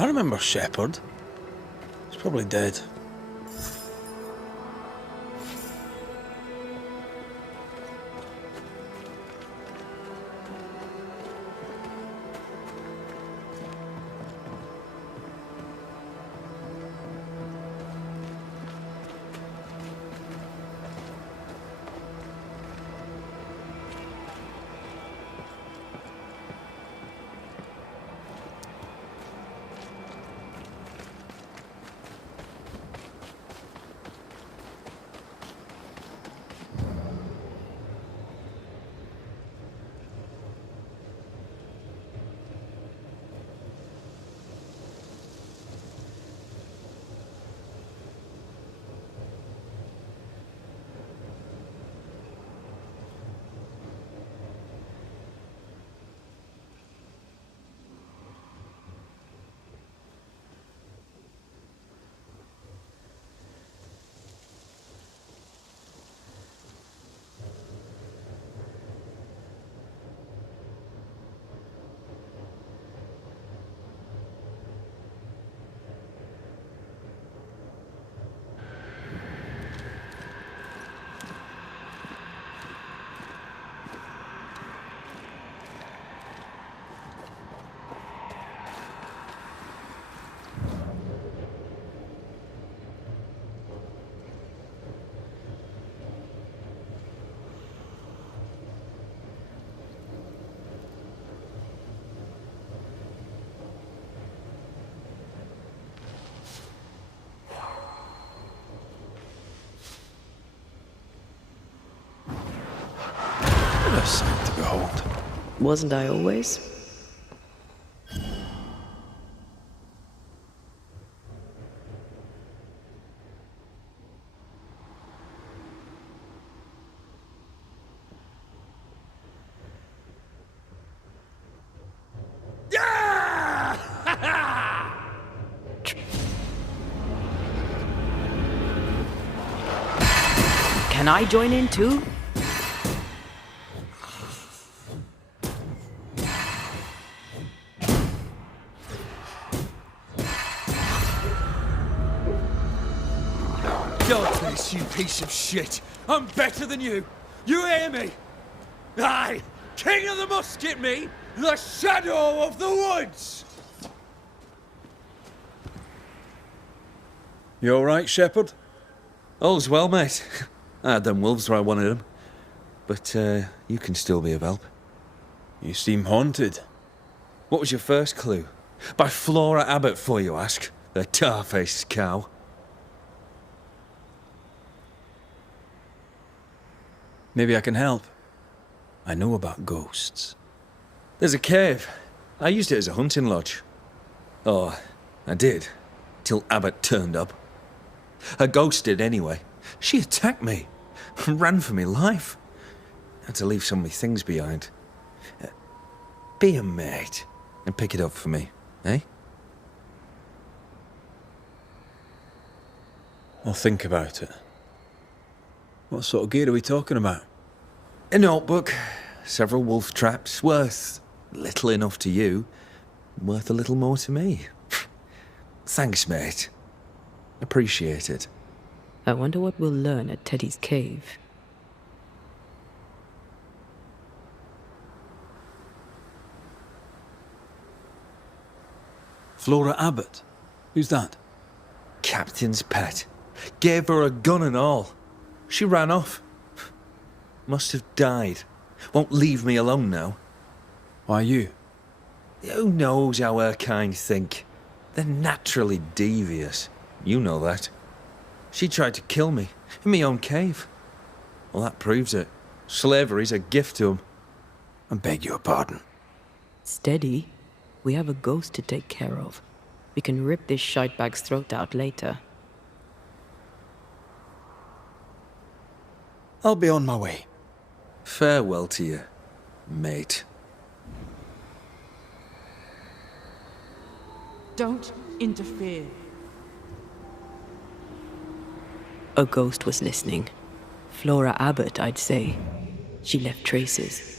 I remember Shepherd. He's probably dead. What a sight to behold. Wasn't I always? Can I join in too? Darkness, you piece of shit! I'm better than you! You hear me? Aye! King of the musket, me! The shadow of the woods! You alright, Shepherd? All's well, mate. I had them wolves where I wanted them. But, you can still be of help. You seem haunted. What was your first clue? By Flora Abbott, for you ask. The tar-faced cow. Maybe I can help. I know about ghosts. There's a cave. I used it as a hunting lodge. Oh, I did. Till Abbott turned up. A ghost did anyway. She attacked me. Ran for me life. Had to leave some of my things behind. Be a mate and pick it up for me, eh? I'll think about it. What sort of gear are we talking about? A notebook, several wolf traps, worth little enough to you, worth a little more to me. Thanks, mate. Appreciate it. I wonder what we'll learn at Teddy's cave. Flora Abbott? Who's that? Captain's pet. Gave her a gun and all. She ran off. Must have died. Won't leave me alone now. Why you? Who knows how her kind think? They're naturally devious. You know that. She tried to kill me in my own cave. Well, that proves it. Slavery's a gift to 'em. I beg your pardon. Steady. We have a ghost to take care of. We can rip this shitebag's throat out later. I'll be on my way. Farewell to you, mate. Don't interfere. A ghost was listening. Flora Abbott, I'd say. She left traces.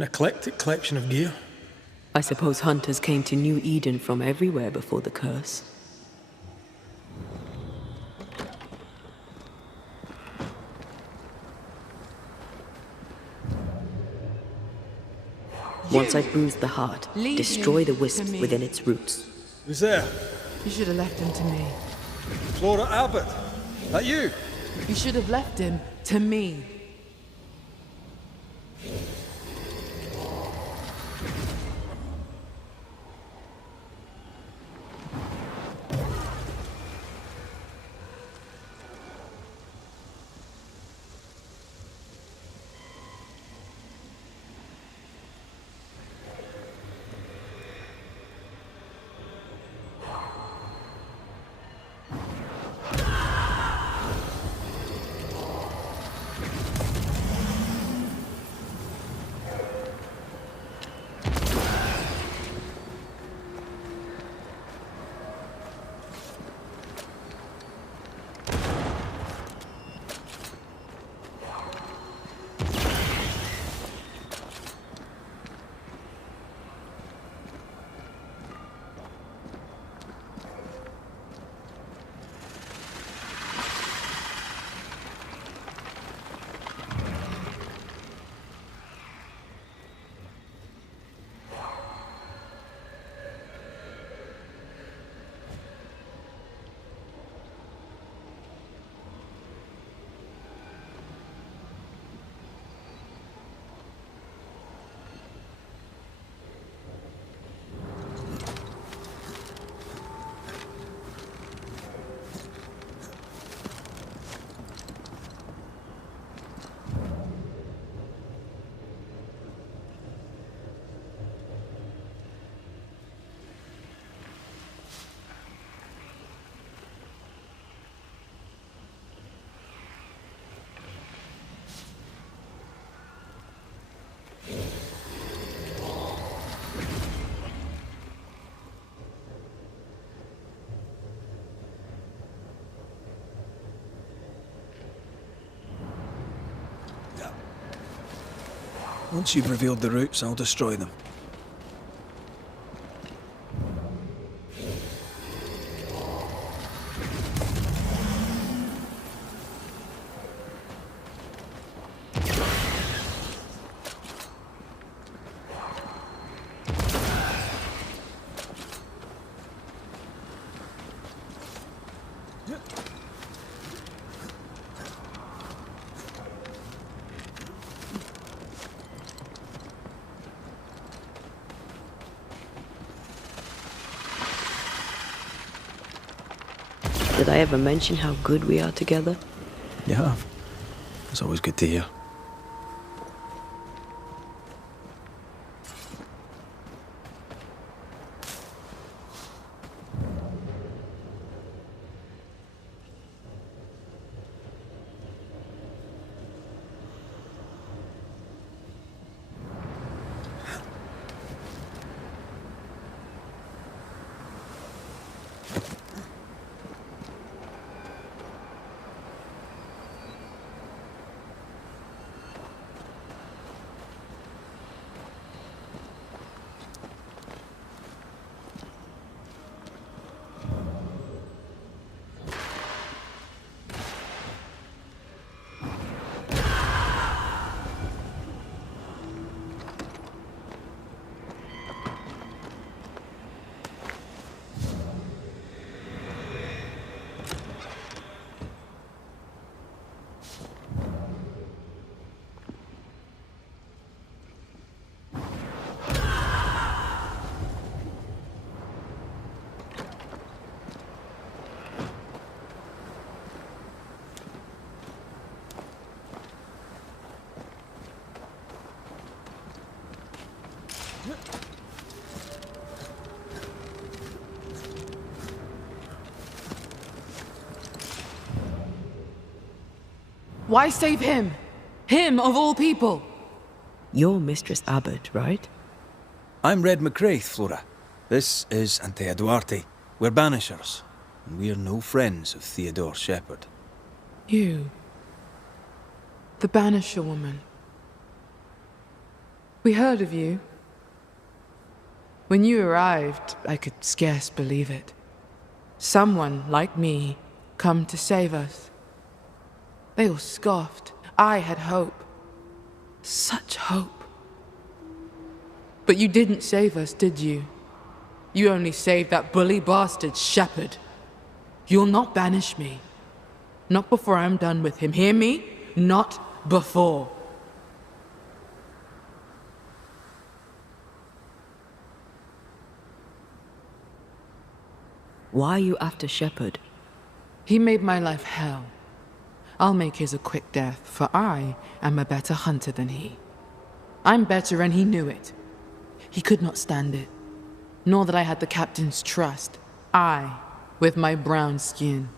An eclectic collection of gear. I suppose hunters came to New Eden from everywhere before the curse. Once I bruise the heart, Leave destroy him the to wisps me. within its roots. Who's there? You should have left him to me. Flora Abbott. That you? You should have left him to me. Once you've revealed the roots, I'll destroy them. Did I ever mention how good we are together? You have. It's always good to hear. Why save him? Him of all people. You're Mistress Abbott, right? I'm Red McCraith, Flora. This is Antea Duarte. We're Banishers, and we're no friends of Theodore Shepherd. You. The Banisher woman. We heard of you. When you arrived, I could scarce believe it. Someone like me come to save us. They all scoffed. I had hope. Such hope. But you didn't save us, did you? You only saved that bully bastard Shepherd. You'll not banish me. Not before I'm done with him. Hear me? Not before. Why are you after Shepherd? He made my life hell. I'll make his a quick death, for I am a better hunter than he. I'm better, and he knew it. He could not stand it, nor that I had the captain's trust. I, with my brown skin.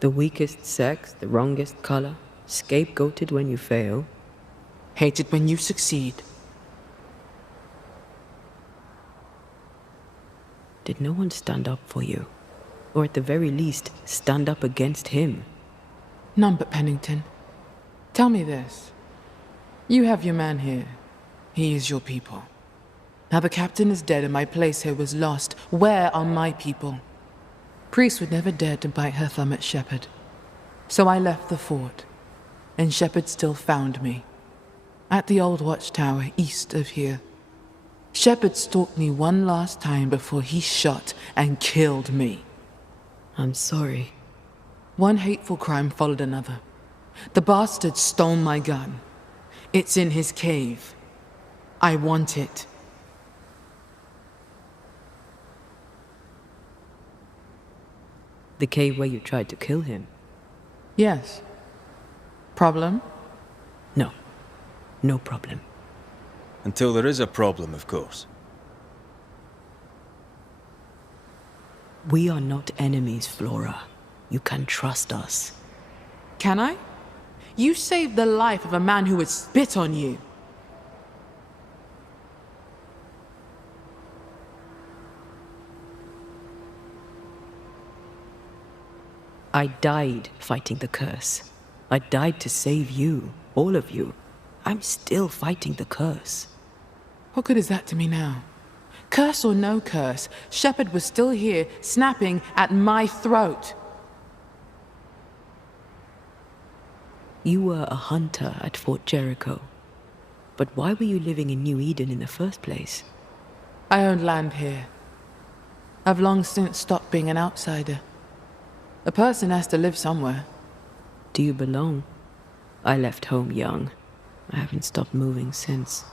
The weakest sex, the wrongest color, scapegoated when you fail. Hated when you succeed. Did no one stand up for you? Or at the very least, stand up against him? None but Pennington. Tell me this. You have your man here. He is your people. Now the captain is dead and my place here was lost. Where are my people? Priest would never dare to bite her thumb at Shepherd. So I left the fort, and Shepherd still found me. At the old watchtower east of here. Shepherd stalked me one last time before he shot and killed me. I'm sorry. One hateful crime followed another. The bastard stole my gun. It's in his cave. I want it. The cave where you tried to kill him? Yes. Problem? No. No problem. Until there is a problem, of course. We are not enemies, Flora. You can trust us. Can I? You saved the life of a man who would spit on you. I died fighting the curse. I died to save you, all of you. I'm still fighting the curse. What good is that to me now? Curse or no curse, Shepherd was still here, snapping at my throat. You were a hunter at Fort Jericho. But why were you living in New Eden in the first place? I owned land here. I've long since stopped being an outsider. A person has to live somewhere. Do you belong? I left home young. I haven't stopped moving since.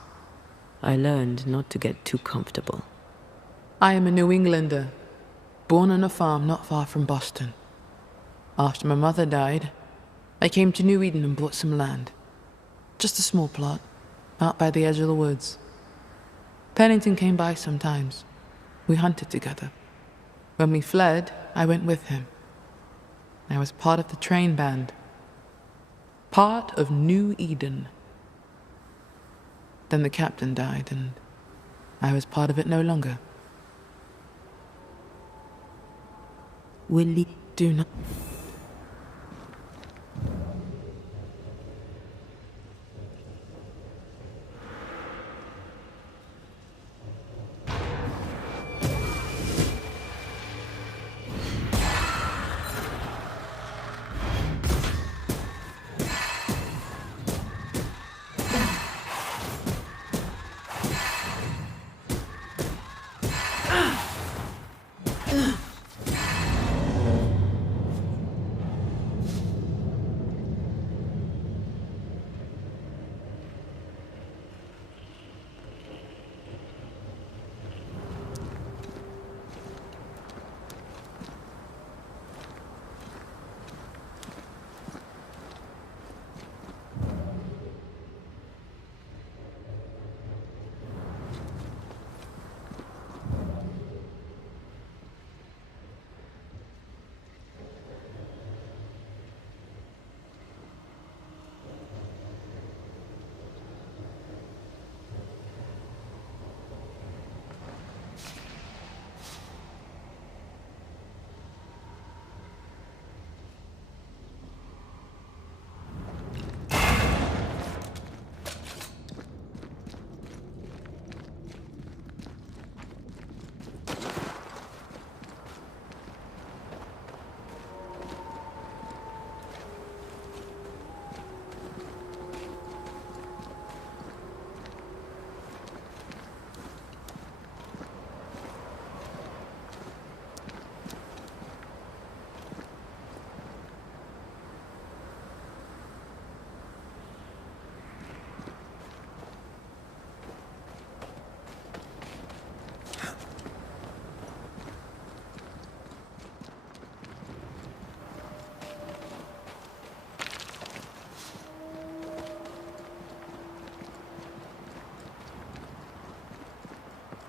I learned not to get too comfortable. I am a New Englander, born on a farm not far from Boston. After my mother died, I came to New Eden and bought some land. Just a small plot, out by the edge of the woods. Pennington came by sometimes. We hunted together. When we fled, I went with him. I was part of the train band. Part of New Eden. Then the captain died, and I was part of it no longer. Willie, Do not...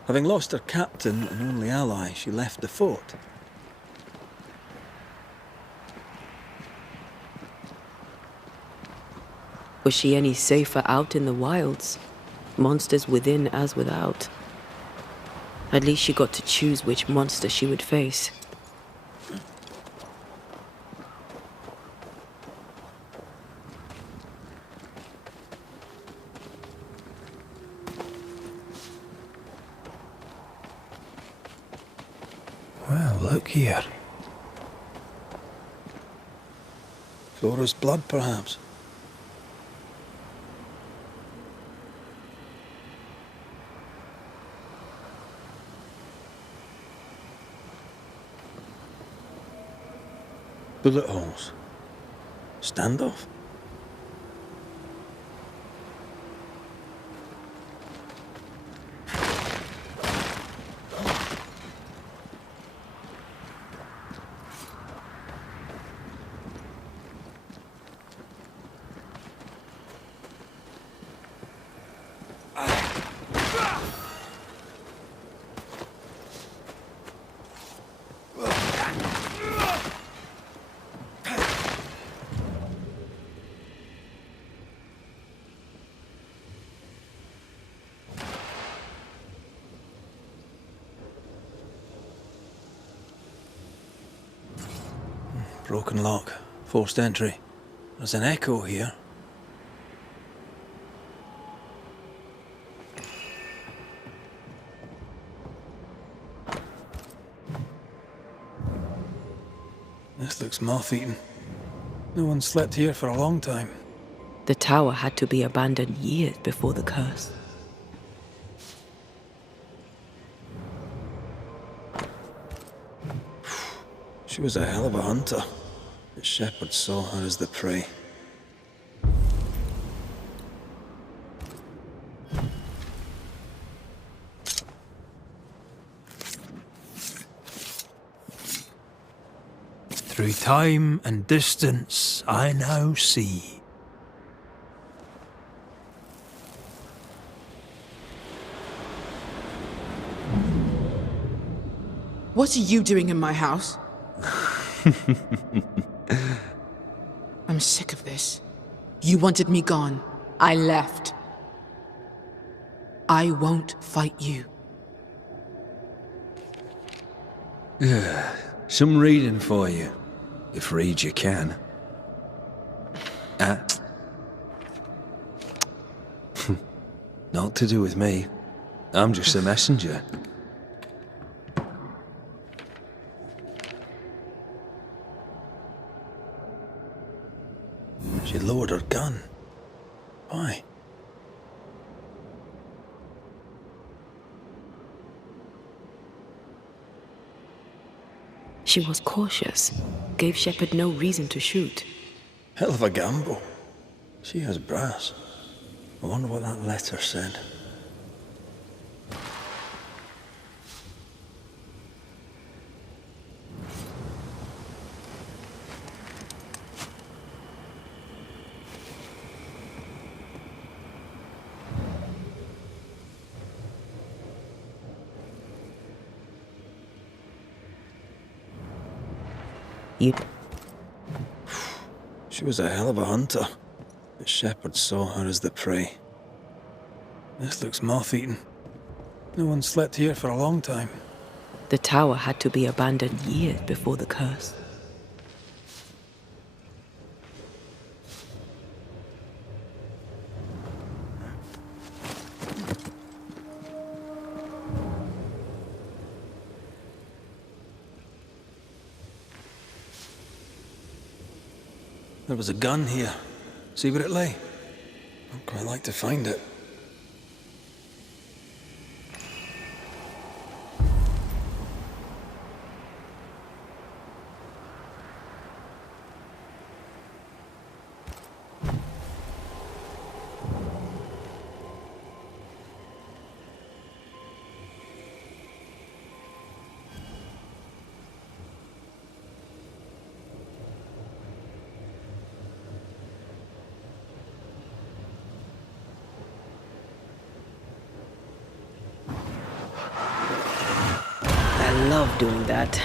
Having lost her captain and only ally, she left the fort. Was she any safer out in the wilds? Monsters within as without. At least she got to choose which monster she would face. Well, look here. Flora's blood, perhaps. Bullet holes. Standoff? Broken lock. Forced entry. There's an echo here. This looks moth-eaten. No one slept here for a long time. The tower had to be abandoned years before the curse. She was a hell of a hunter. The shepherd saw her as the prey. Through time and distance, I now see. What are you doing in my house? I'm sick of this. You wanted me gone. I left. I won't fight you. Some reading for you, if read you can. Not to do with me. I'm just a messenger. She lowered her gun. Why? She was cautious, gave Shepard no reason to shoot. Hell of a gamble. She has brass. I wonder what that letter said. You... She was a hell of a hunter. The shepherd saw her as the prey. This looks moth-eaten. No one slept here for a long time. The tower had to be abandoned years before the curse. There was a gun here. See where it lay? I'd quite like to find it. love doing that.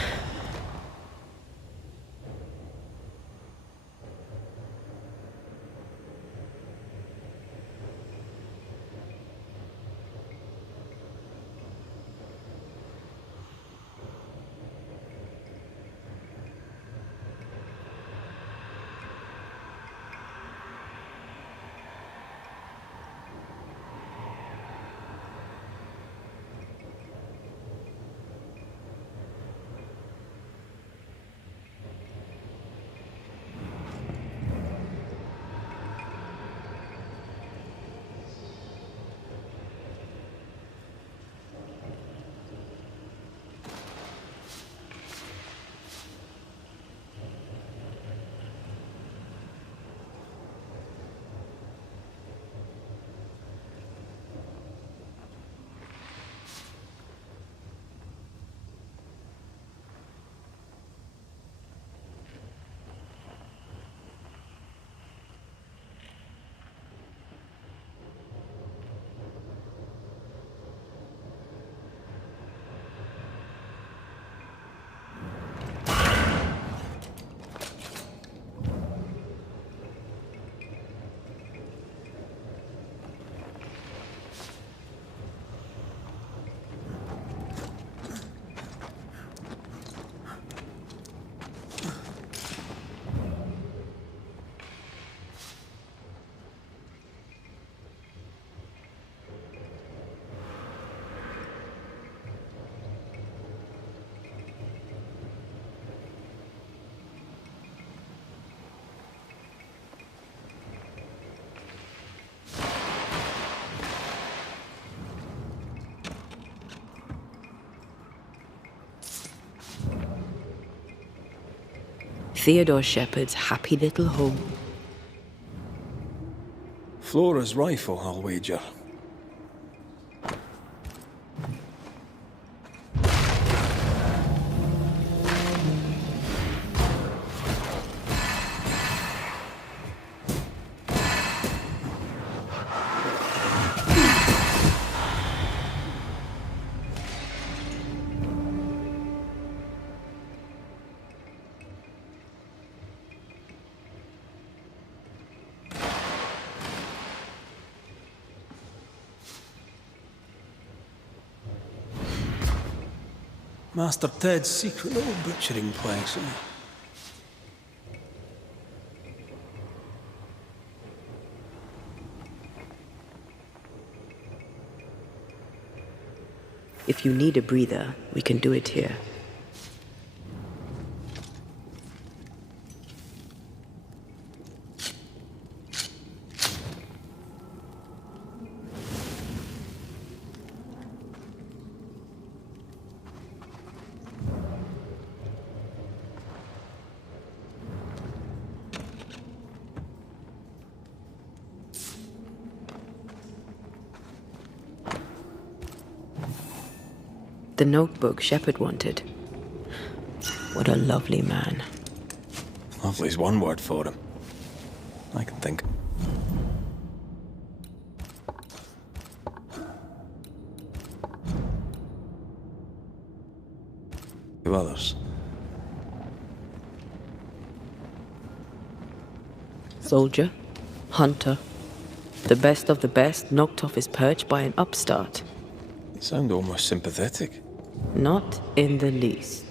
Theodore Shepherd's happy little home. Flora's rifle, I'll wager. Master Ted's secret little butchering place, eh? If you need a breather, we can do it here. The notebook Shepherd wanted. What a lovely man. Lovely's one word for him. I can think. Who others? Soldier, hunter, the best of the best, knocked off his perch by an upstart. You sound almost sympathetic. Not in the least.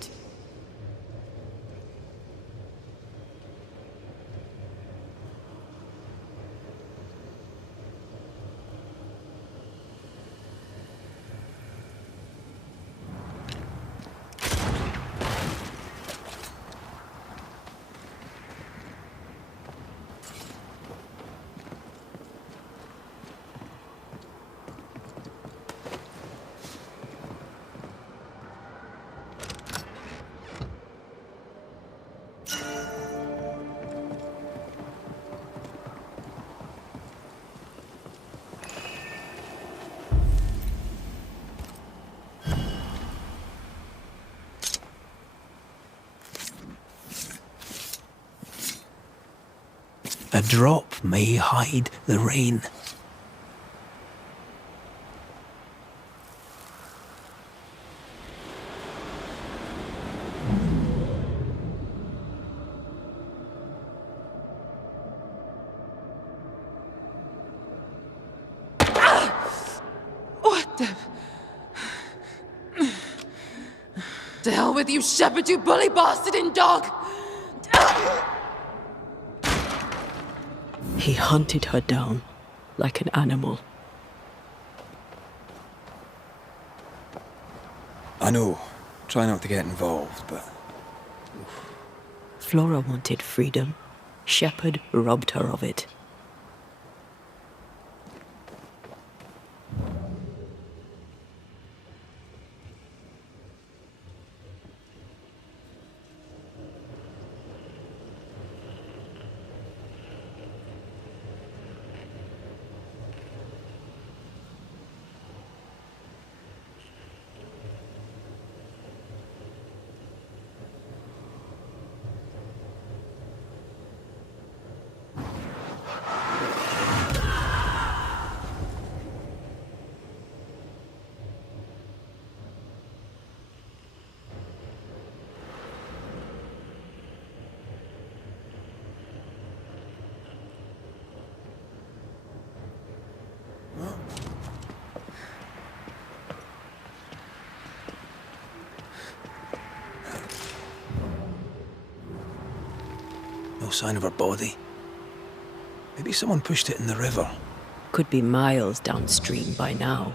A drop may hide the rain. To hell with you, shepherd, you bully bastard and dog! He hunted her down like an animal. I know. Try not to get involved, but... Flora wanted freedom. Shepherd robbed her of it. No sign of her body. Maybe someone pushed it in the river. Could be miles downstream by now.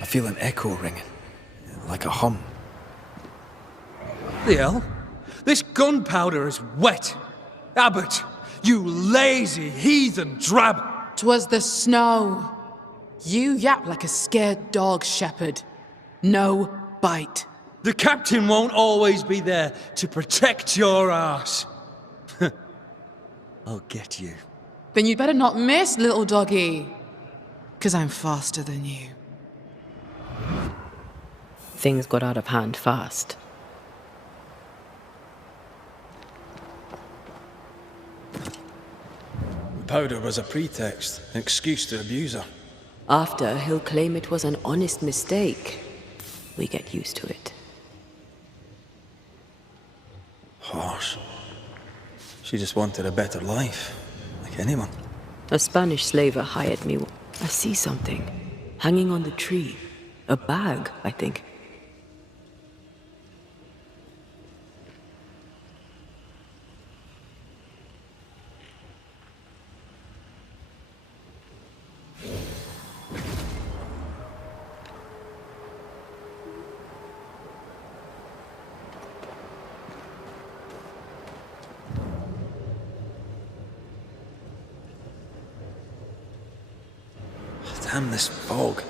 I feel an echo ringing, like a hum. The hell? This gunpowder is wet! Abbot, you lazy heathen drab! 'Twas the snow. You yap like a scared dog, shepherd. No bite. The captain won't always be there to protect your ass. I'll get you. Then you'd better not miss, little doggy. 'Cause I'm faster than you. Things got out of hand fast. The powder was a pretext, an excuse to abuse her. After, he'll claim it was an honest mistake. We get used to it. Harsh. She just wanted a better life, like anyone. A Spanish slaver hired me. I see something. Hanging on the tree. A bag, I think. Damn this fog.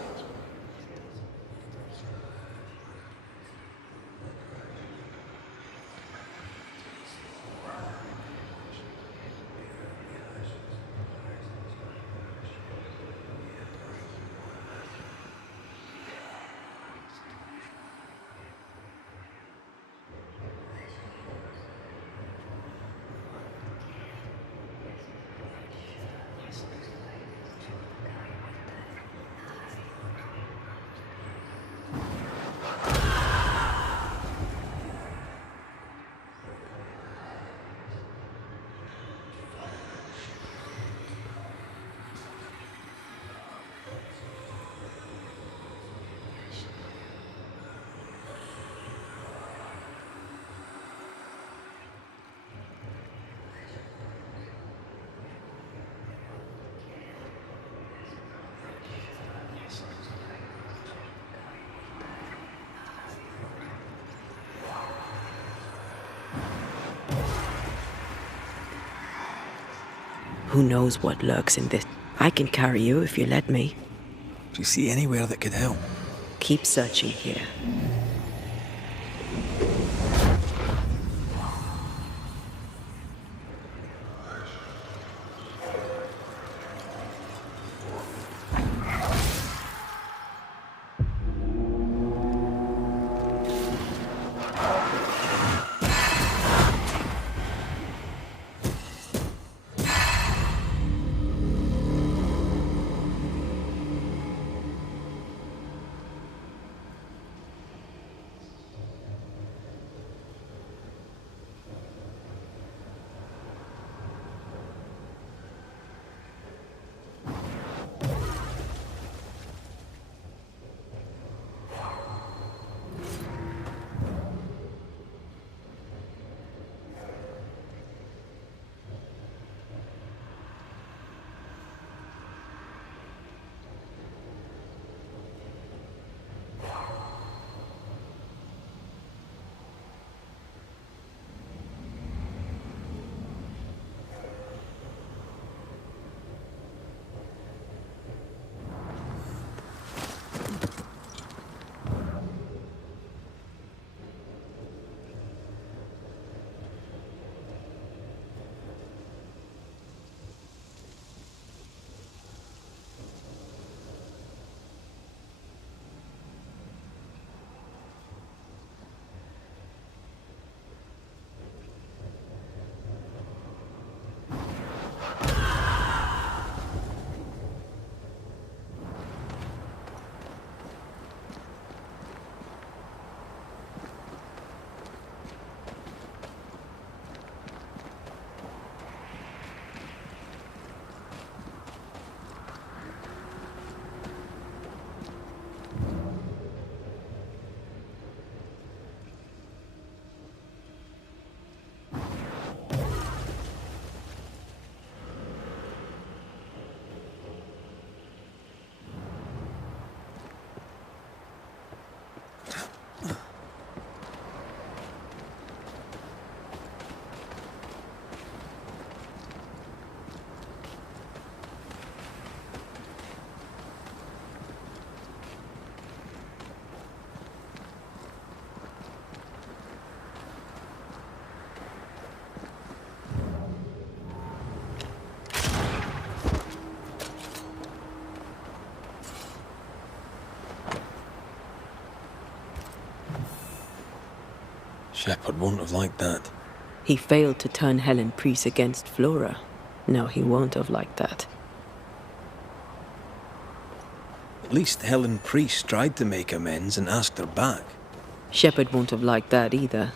Who knows what lurks in this? I can carry you if you let me. Do you see anywhere that could help? Keep searching here. Shepard won't have liked that. He failed to turn Helen Priest against Flora. No, he won't have liked that. At least Helen Priest tried to make amends and asked her back. Shepard won't have liked that either.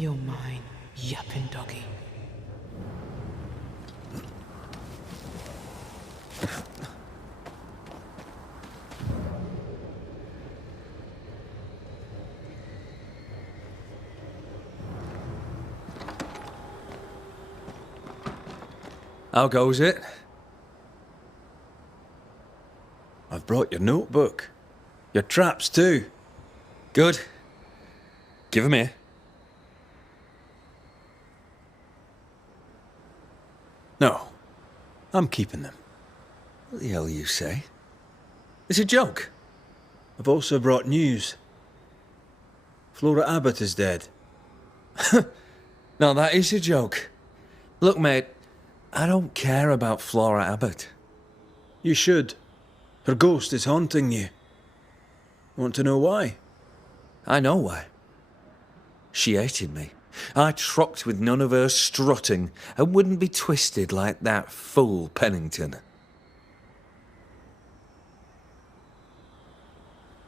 You're mine, yapping doggy. How goes it? I've brought your notebook. Your traps too. Good. Give 'em here. No, I'm keeping them. What the hell you say? It's a joke. I've also brought news. Flora Abbott is dead. No, that is a joke. Look, mate, I don't care about Flora Abbott. You should. Her ghost is haunting you. Want to know why? I know why. She hated me. I trocked with none of her strutting and wouldn't be twisted like that fool Pennington.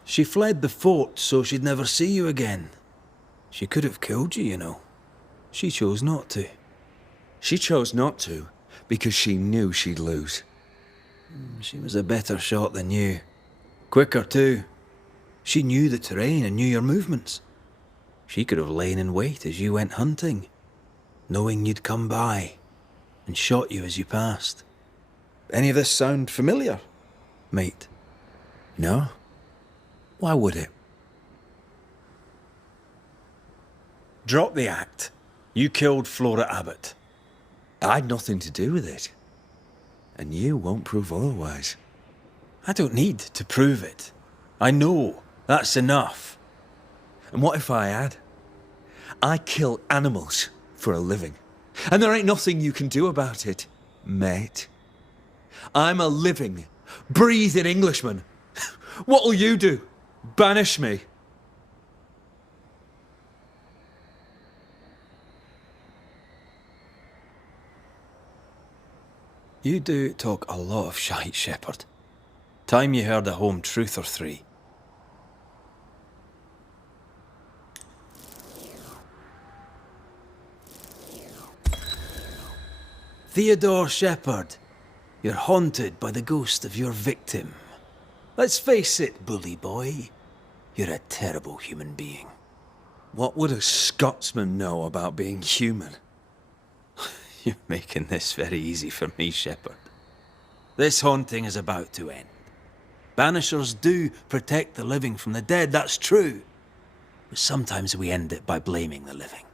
She fled the fort so she'd never see you again. She could have killed you, you know. She chose not to. She chose not to because she knew she'd lose. She was a better shot than you. Quicker too. She knew the terrain and knew your movements. She could have lain in wait as you went hunting, knowing you'd come by, and shot you as you passed. Any of this sound familiar, mate? No? Why would it? Drop the act. You killed Flora Abbott. I had nothing to do with it. And you won't prove otherwise. I don't need to prove it. I know. That's enough. And what if I had? I kill animals for a living. And there ain't nothing you can do about it, mate. I'm a living, breathing Englishman. What'll you do? Banish me? You do talk a lot of shite, Shepherd. Time you heard a home truth or three. Theodore Shepherd, you're haunted by the ghost of your victim. Let's face it, bully boy, you're a terrible human being. What would a Scotsman know about being human? You're making this very easy for me, Shepherd. This haunting is about to end. Banishers do protect the living from the dead, that's true. But sometimes we end it by blaming the living.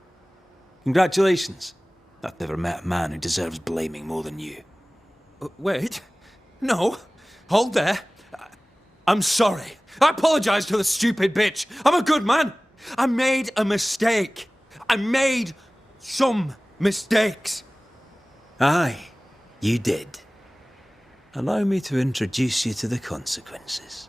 Congratulations. I've never met a man who deserves blaming more than you. Wait. No. Hold there. I'm sorry. I apologize to the stupid bitch. I'm a good man. I made a mistake. I made some mistakes. Aye, you did. Allow me to introduce you to the consequences.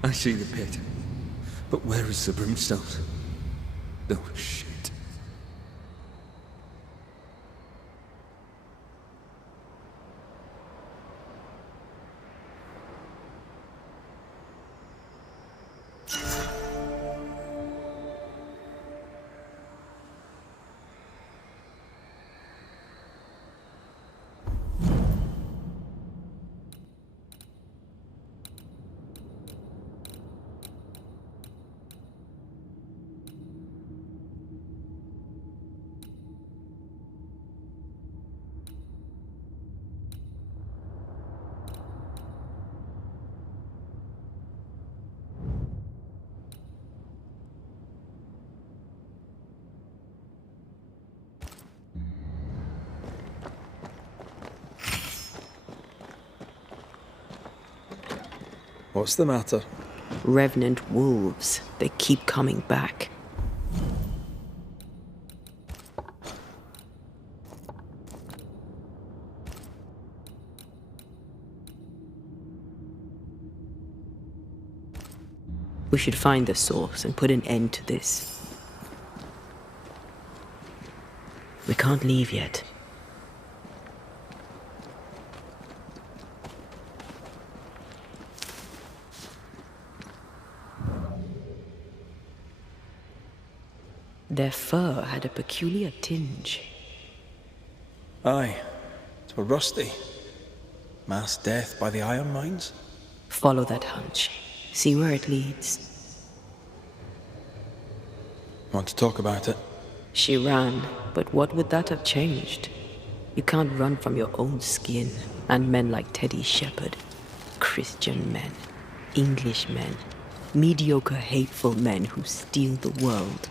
I see the pit. But where is the brimstone? Oh, shit. What's the matter? Revenant wolves, they keep coming back. We should find the source and put an end to this. We can't leave yet. Their fur had a peculiar tinge. Aye, it were rusty. Mass death by the iron mines? Follow that hunch. See where it leads. Want to talk about it? She ran, but what would that have changed? You can't run from your own skin, and men like Teddy Shepherd. Christian men, English men, mediocre, hateful men who steal the world.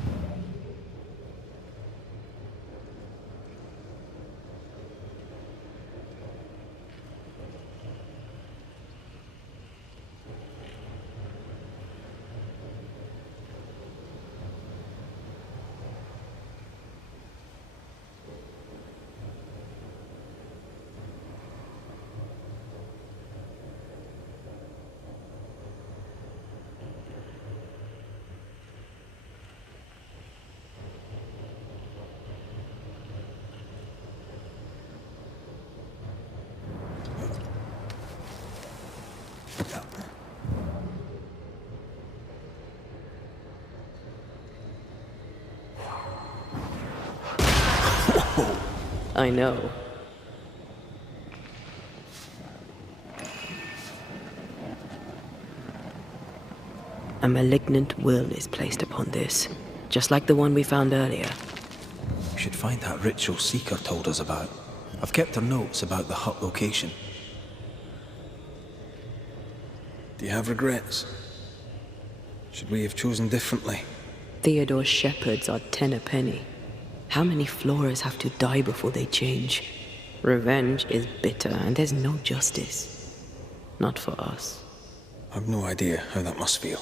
I know. A malignant will is placed upon this, just like the one we found earlier. We should find that ritual Seeker told us about. I've kept her notes about the hut location. Do you have regrets? Should we have chosen differently? Theodore's shepherds are 10 a penny. How many Floras have to die before they change? Revenge is bitter, and there's no justice. Not for us. I've no idea how that must feel.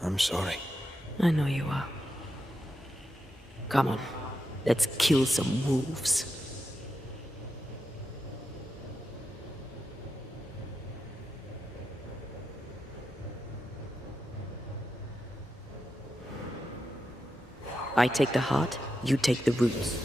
I'm sorry. I know you are. Come on, let's kill some wolves. I take the heart, you take the roots.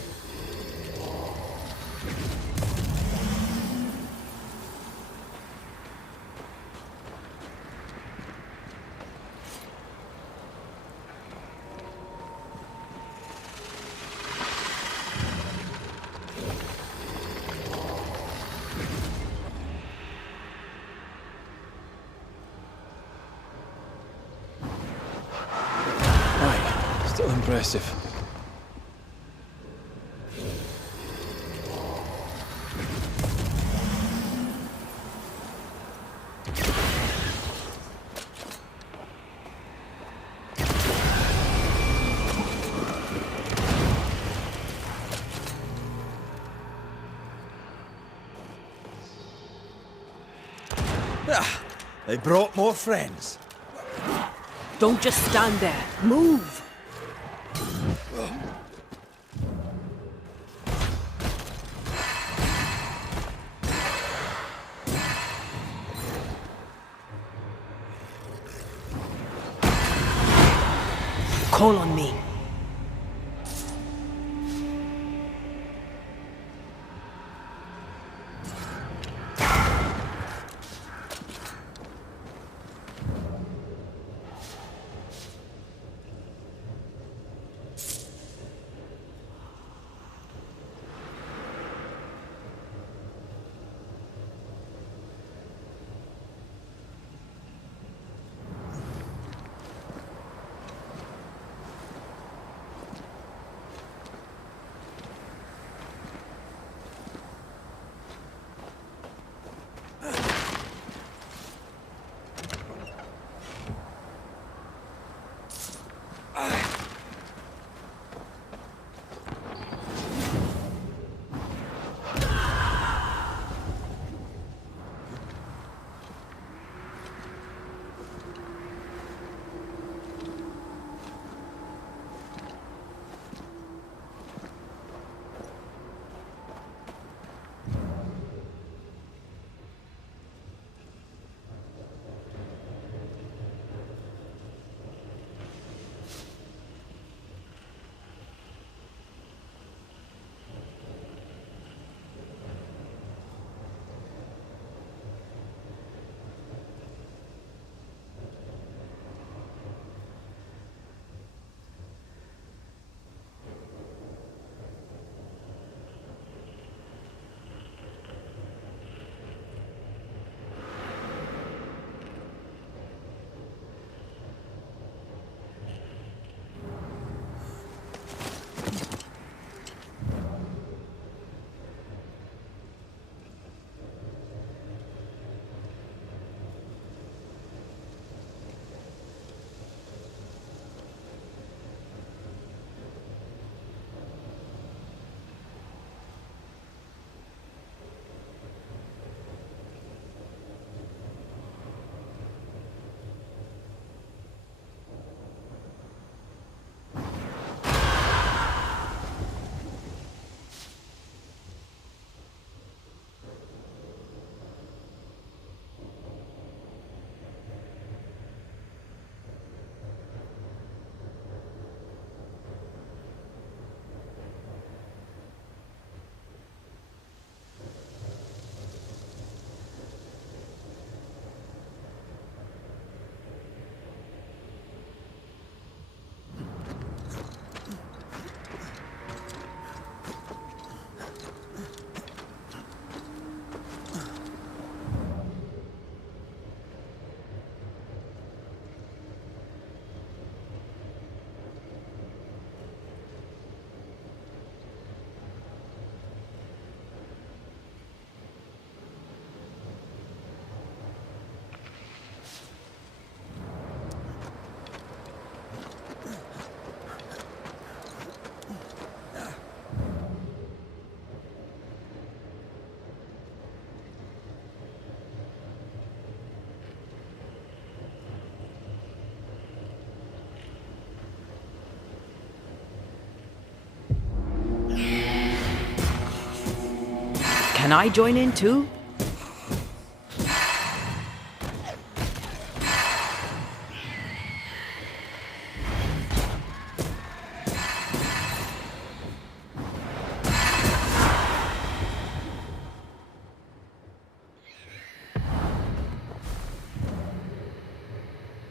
Aye, still impressive. They brought more friends. Don't just stand there. Move! Call on me. Can I join in too?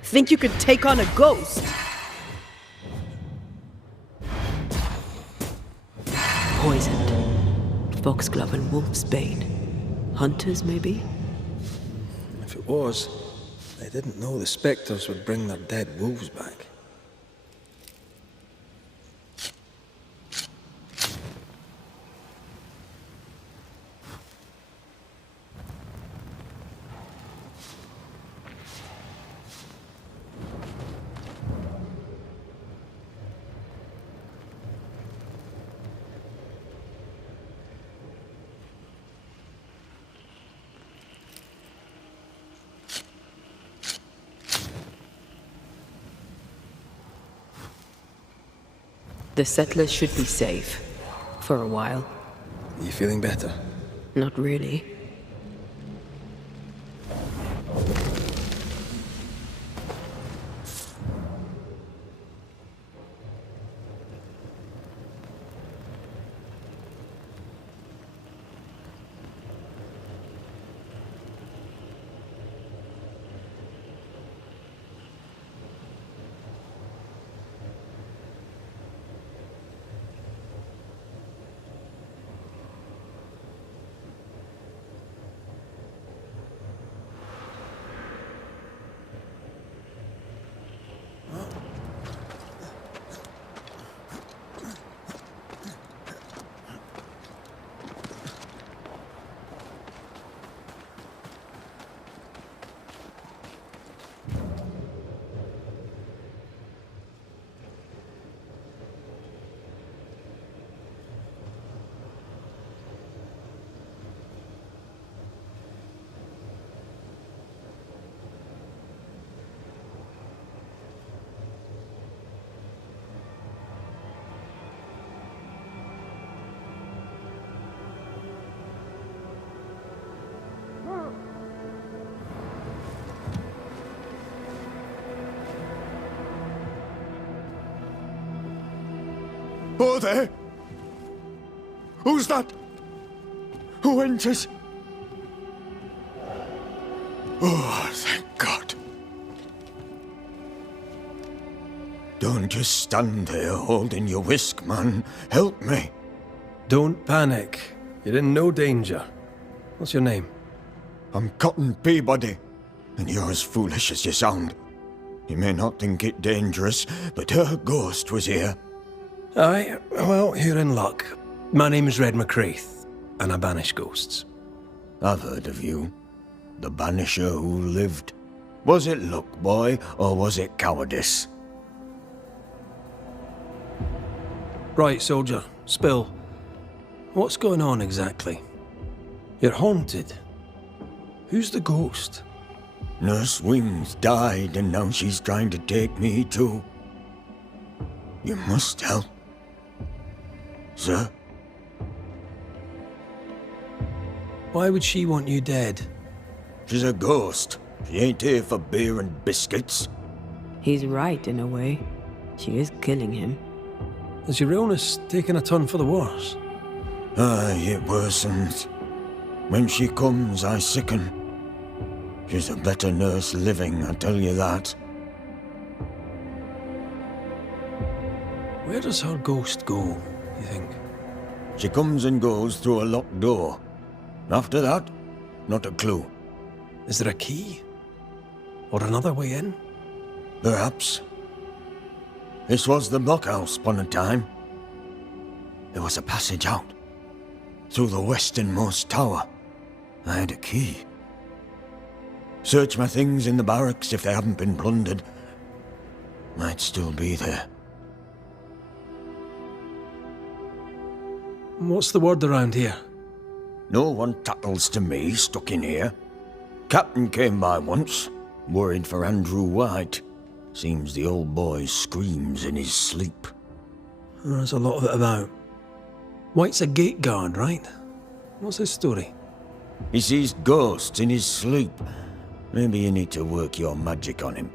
Think you could take on a ghost? Poisoned. Foxglove and wolfsbane. Hunters, maybe? If it was, they didn't know the spectres would bring their dead wolves back. The settlers should be safe. For a while. Are you feeling better? Not really. Oh, there! Who's that? Who enters? Oh, thank God. Don't just stand there holding your whisk, man. Help me. Don't panic. You're in no danger. What's your name? I'm Cotton Peabody, and you're as foolish as you sound. You may not think it dangerous, but her ghost was here. Aye, well, you're in luck. My name's Red McCraith, and I banish ghosts. I've heard of you. The Banisher who lived. Was it luck, boy, or was it cowardice? Right, soldier, spill. What's going on exactly? You're haunted. Who's the ghost? Nurse Wings died, and now she's trying to take me too. You must help. Sir? Why would she want you dead? She's a ghost. She ain't here for beer and biscuits. He's right in a way. She is killing him. Is your illness taking a turn for the worse? Aye, it worsens. When she comes, I sicken. She's a better nurse living, I tell you that. Where does her ghost go, you think? She comes and goes through a locked door. After that, not a clue. Is there a key? Or another way in? Perhaps. This was the blockhouse upon a time. There was a passage out. Through the westernmost tower. I had a key. Search my things in the barracks if they haven't been plundered. Might still be there. What's the word around here? No one tattles to me stuck in here. Captain came by once, worried for Andrew White. Seems the old boy screams in his sleep. There's a lot of it about. White's a gate guard, right? What's his story? He sees ghosts in his sleep. Maybe you need to work your magic on him.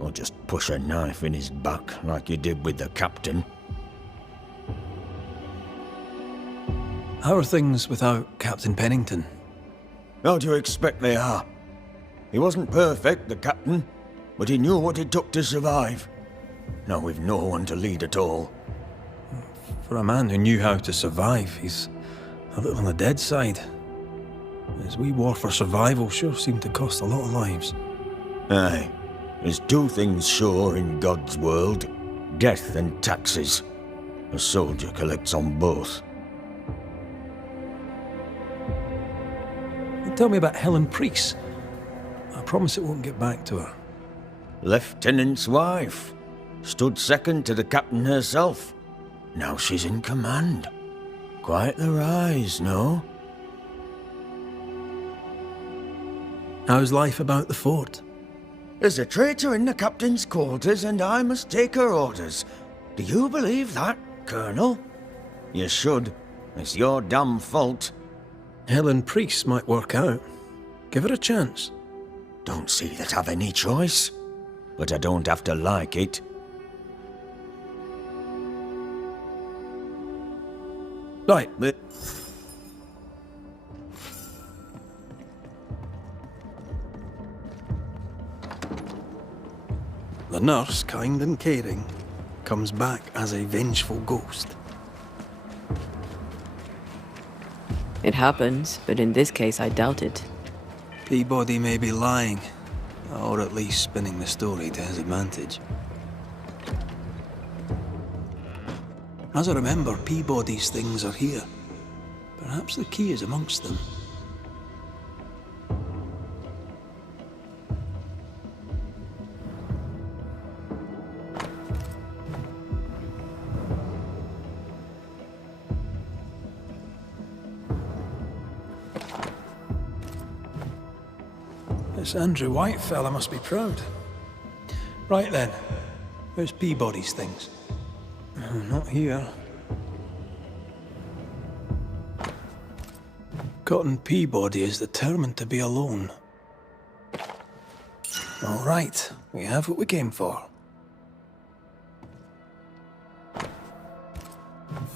Or just push a knife in his back like you did with the captain. How are things without Captain Pennington? How do you expect they are? He wasn't perfect, the captain, but he knew what it took to survive. Now we've no one to lead at all. For a man who knew how to survive, he's a little on the dead side. His wee war for survival sure seemed to cost a lot of lives. Aye. There's two things sure in God's world. Death and taxes. A soldier collects on both. Tell me about Helen Priest. I promise it won't get back to her. Lieutenant's wife. Stood second to the captain herself. Now she's in command. Quite the rise, no? How's life about the fort? There's a traitor in the captain's quarters and I must take her orders. Do you believe that, Colonel? You should. It's your damn fault. Helen Priest might work out. Give her a chance. Don't see that I've any choice. But I don't have to like it. Right. The nurse, kind and caring, comes back as a vengeful ghost. It happens, but in this case I doubt it. Peabody may be lying, or at least spinning the story to his advantage. As I remember, Peabody's things are here. Perhaps the key is amongst them. This Andrew White fella must be proud. Right then, where's Peabody's things? Not here. Cotton Peabody is determined to be alone. All right, we have what we came for.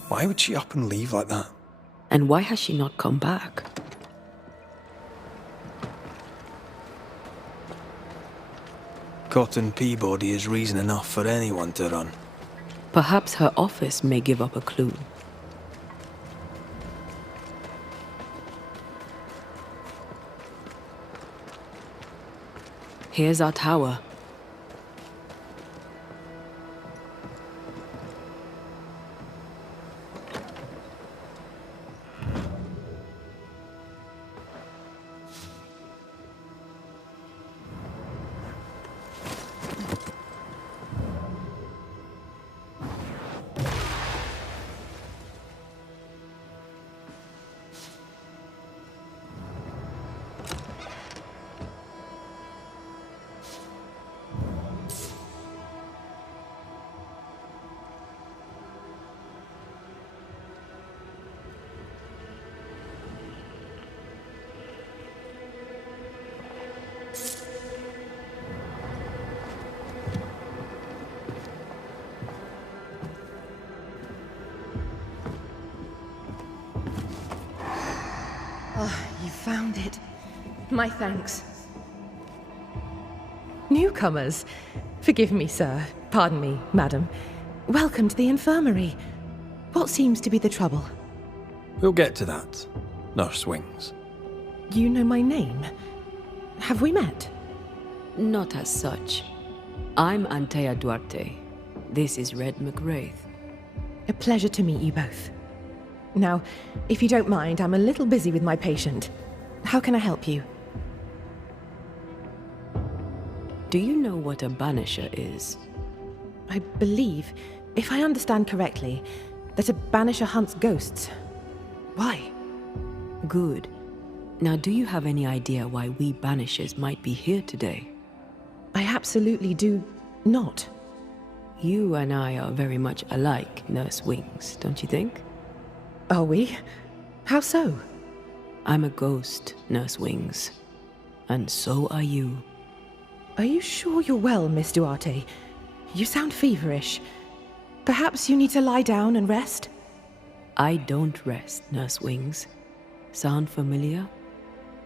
Why would she up and leave like that? And why has she not come back? Cotton Peabody is reason enough for anyone to run. Perhaps her office may give up a clue. Here's our tower. You found it. My thanks. Newcomers. Forgive me, sir. Pardon me, madam. Welcome to the infirmary. What seems to be the trouble? We'll get to that, Nurse Wings. You know my name? Have we met? Not as such. I'm Antea Duarte. This is Red McWraith. A pleasure to meet you both. Now, if you don't mind, I'm a little busy with my patient. How can I help you? Do you know what a banisher is? I believe, if I understand correctly, that a banisher hunts ghosts. Why? Good. Now, do you have any idea why we banishers might be here today? I absolutely do not. You and I are very much alike, Nurse Wings, don't you think? Are we? How so? I'm a ghost, Nurse Wings. And so are you. Are you sure you're well, Miss Duarte? You sound feverish. Perhaps you need to lie down and rest? I don't rest, Nurse Wings. Sound familiar?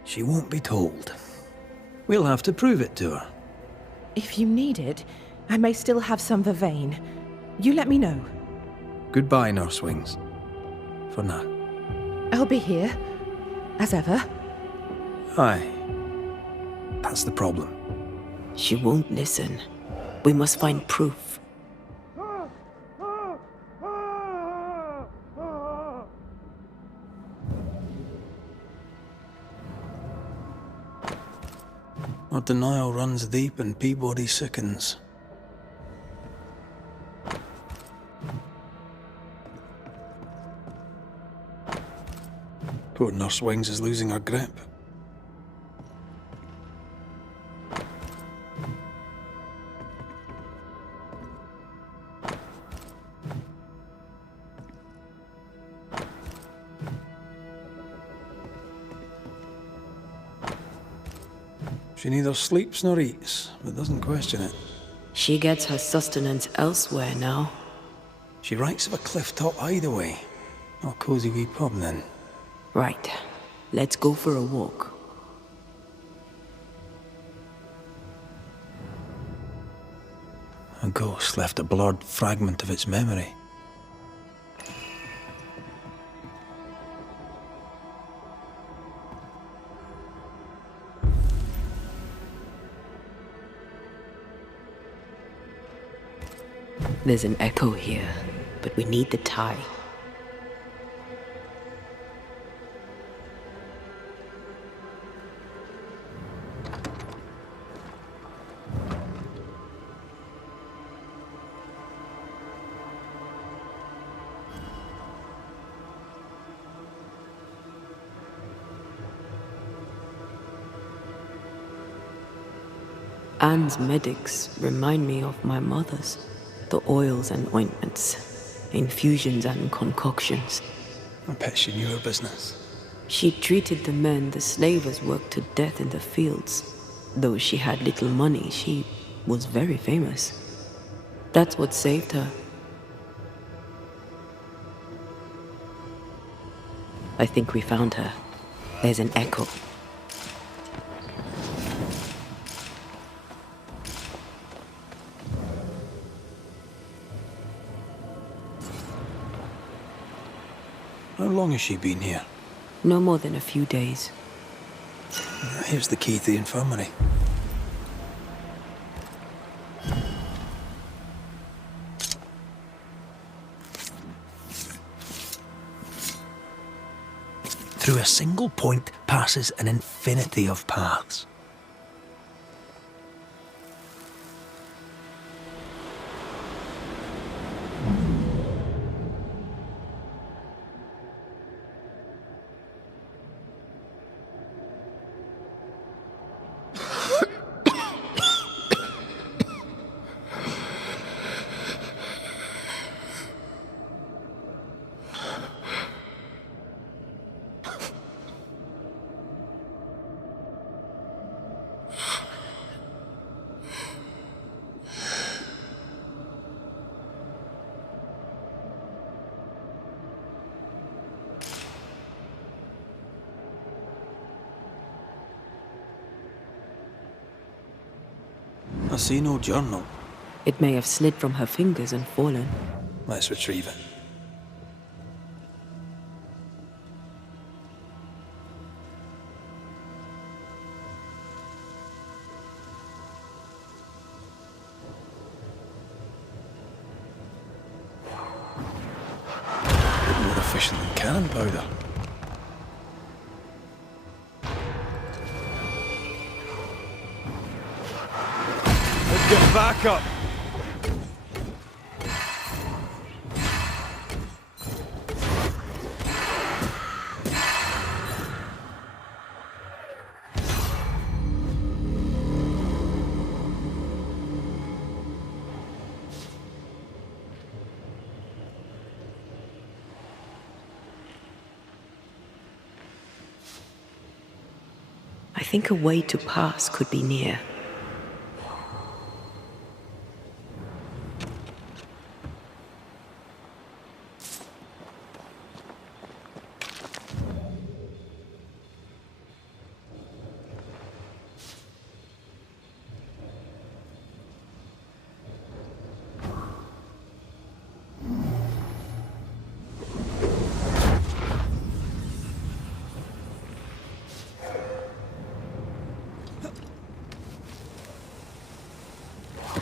She won't be told. We'll have to prove it to her. If you need it, I may still have some vervain. You let me know. Goodbye, Nurse Wings. For now. I'll be here, as ever. Aye. That's the problem. She won't listen. We must find proof. Our denial runs deep and Peabody sickens. Poor Nurse Wings is losing her grip. She neither sleeps nor eats, but doesn't question it. She gets her sustenance elsewhere now. She writes of a cliff-top hideaway. A cozy wee pub, then. Right. Let's go for a walk. A ghost left a blurred fragment of its memory. There's an echo here, but we need the tie. Anne's medics remind me of my mother's. The oils and ointments, infusions and concoctions. I bet she knew her business. She treated the men the slavers worked to death in the fields. Though she had little money, she was very famous. That's what saved her. I think we found her. There's an echo. How long has she been here? No more than a few days. Here's the key to the infirmary. Through a single point passes an infinity of paths. I see no journal. It may have slid from her fingers and fallen. Let's retrieve it. Bit more efficient than cannon powder. Get back up! think a way to pass could be near.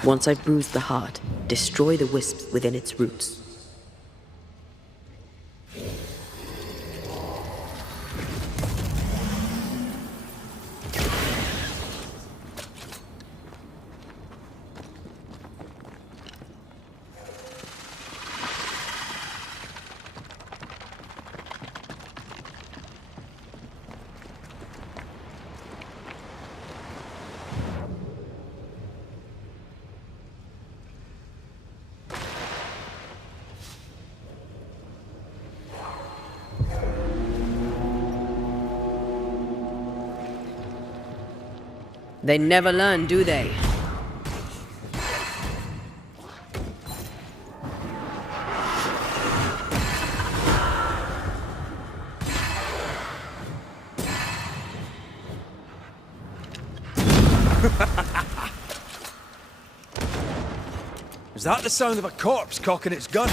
Once I've bruised the heart, destroy the wisps within its roots. They never learn, do they? Is that the sound of a corpse cocking its gun?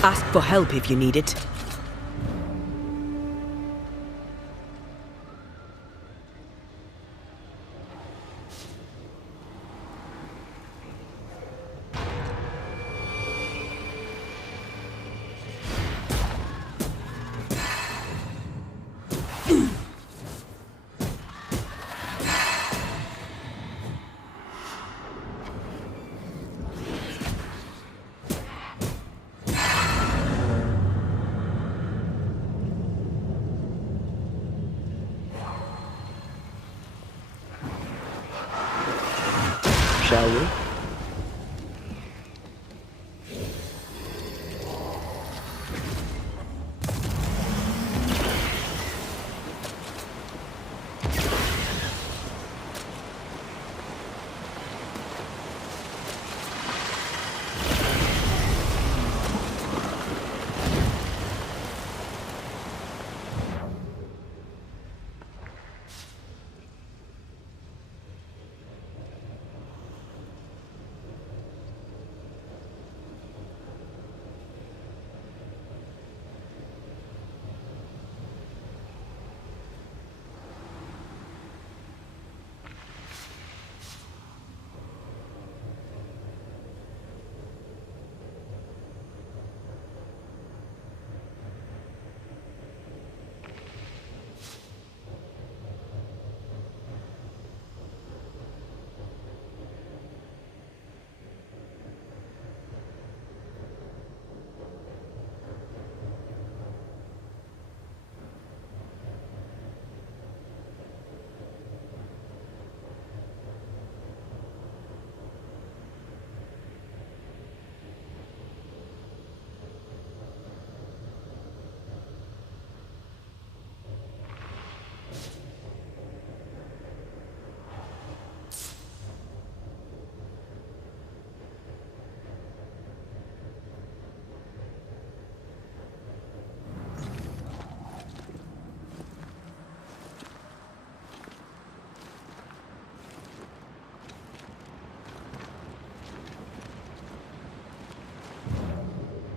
Ask for help if you need it. Shall we?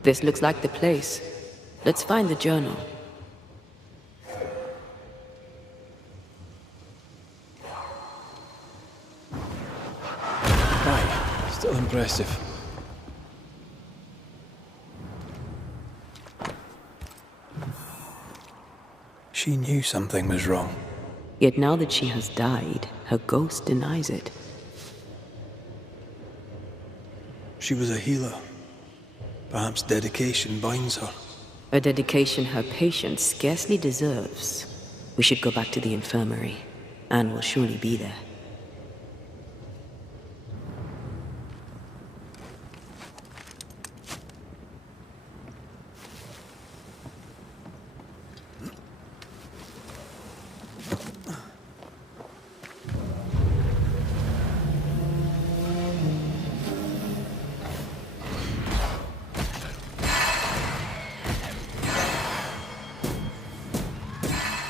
This looks like the place. Let's find the journal. Aye, still impressive. She knew something was wrong. Yet now that she has died, her ghost denies it. She was a healer. Perhaps dedication binds her. A dedication her patient scarcely deserves. We should go back to the infirmary. Anne will surely be there.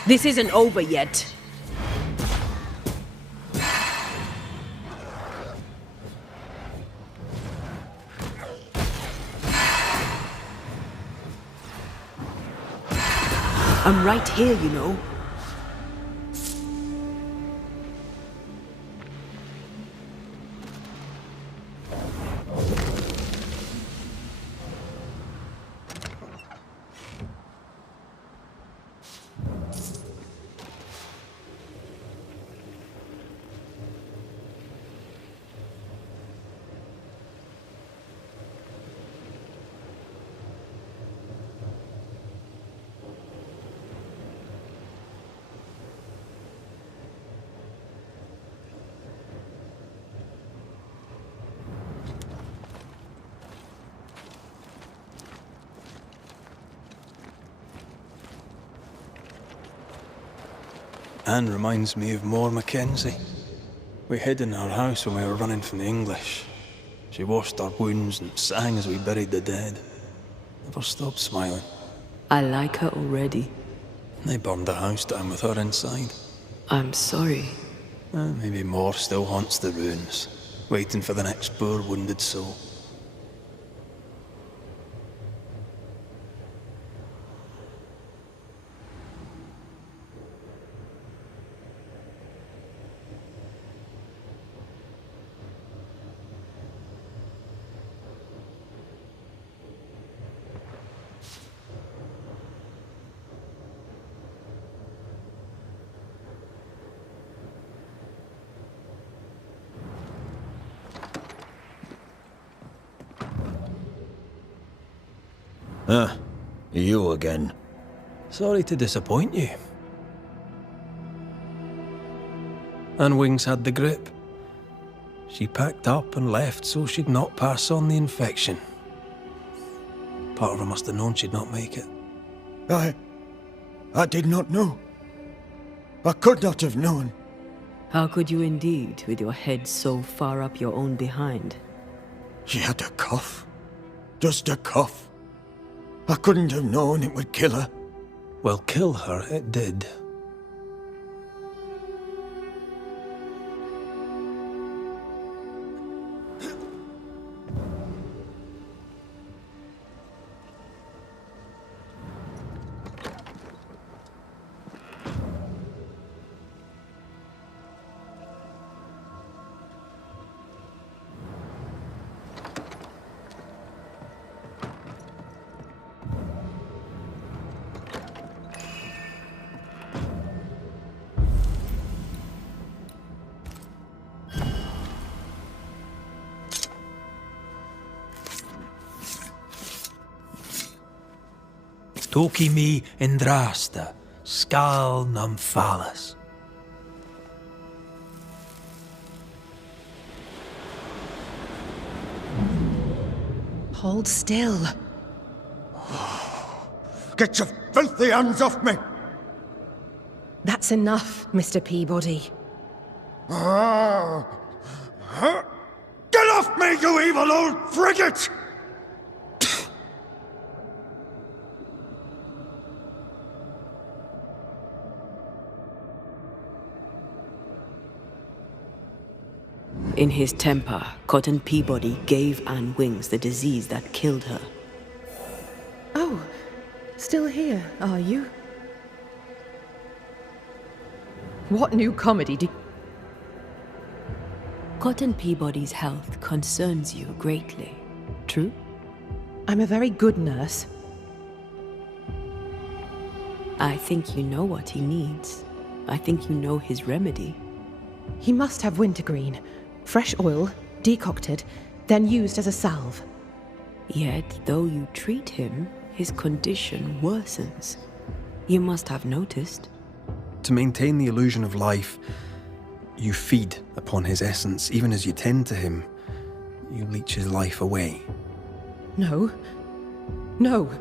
This isn't over yet. I'm right here, you know. Anne reminds me of More Mackenzie. We hid in her house when we were running from the English. She washed our wounds and sang as we buried the dead. Never stopped smiling. I like her already. They burned the house down with her inside. I'm sorry. Maybe More still haunts the ruins, waiting for the next poor wounded soul. You again. Sorry to disappoint you. Anne Wings had the grip. She packed up and left so she'd not pass on the infection. Part of her must have known she'd not make it. I did not know. I could not have known. How could you indeed, with your head so far up your own behind? She had a cough. Just a cough. I couldn't have known it would kill her. Well, kill her it did. Toki mi indrasta, skal nam falas. Hold still. Get your filthy hands off me! That's enough, Mr. Peabody. Get off me, you evil old frigate! In his temper, Cotton Peabody gave Anne Wings the disease that killed her. Oh, still here, are you? What new comedy do... Cotton Peabody's health concerns you greatly, true? I'm a very good nurse. I think you know what he needs. I think you know his remedy. He must have wintergreen. Fresh oil, decocted, then used as a salve. Yet, though you treat him, his condition worsens. You must have noticed. To maintain the illusion of life, you feed upon his essence. Even as you tend to him, you leech his life away. No. No.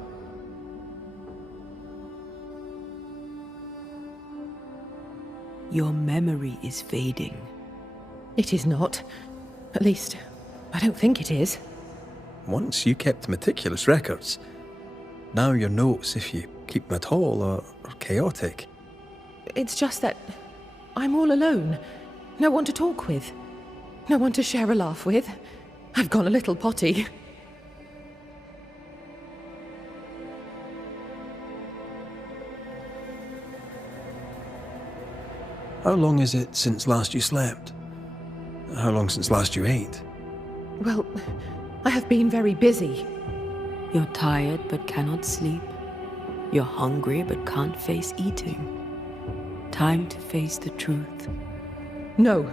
Your memory is fading. It is not. At least, I don't think it is. Once you kept meticulous records. Now your notes, if you keep them at all, are chaotic. It's just that I'm all alone. No one to talk with. No one to share a laugh with. I've gone a little potty. How long is it since last you slept? How long since last you ate? Well, I have been very busy. You're tired but cannot sleep. You're hungry but can't face eating. Time to face the truth. No,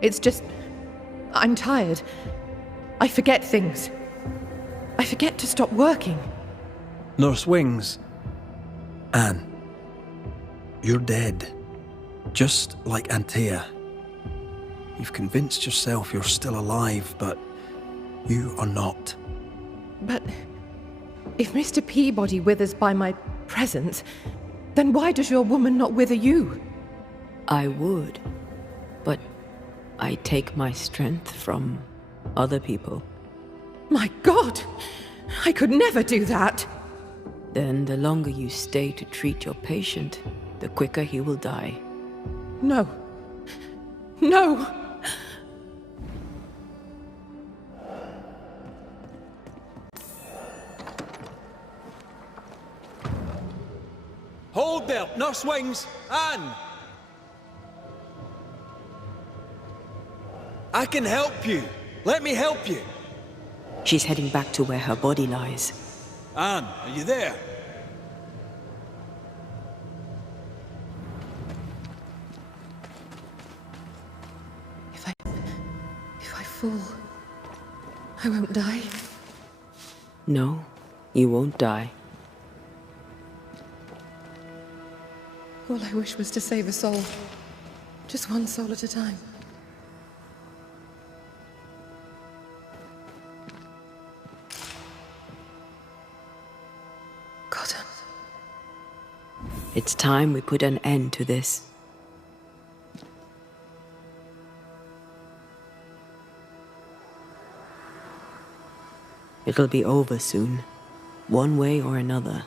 it's just... I'm tired. I forget things. I forget to stop working. Nurse Wings. Anne. You're dead. Just like Antea. You've convinced yourself you're still alive, but you are not. But if Mr. Peabody withers by my presence, then why does your woman not wither you? I would, but I take my strength from other people. My God! I could never do that! Then the longer you stay to treat your patient, the quicker he will die. No. No! Hold there, Nurse Wings! Anne! I can help you. Let me help you. She's heading back to where her body lies. Anne, are you there? If I fall, I won't die. No, you won't die. All I wish was to save a soul. Just one soul at a time. Cotton. It's time we put an end to this. It'll be over soon, one way or another.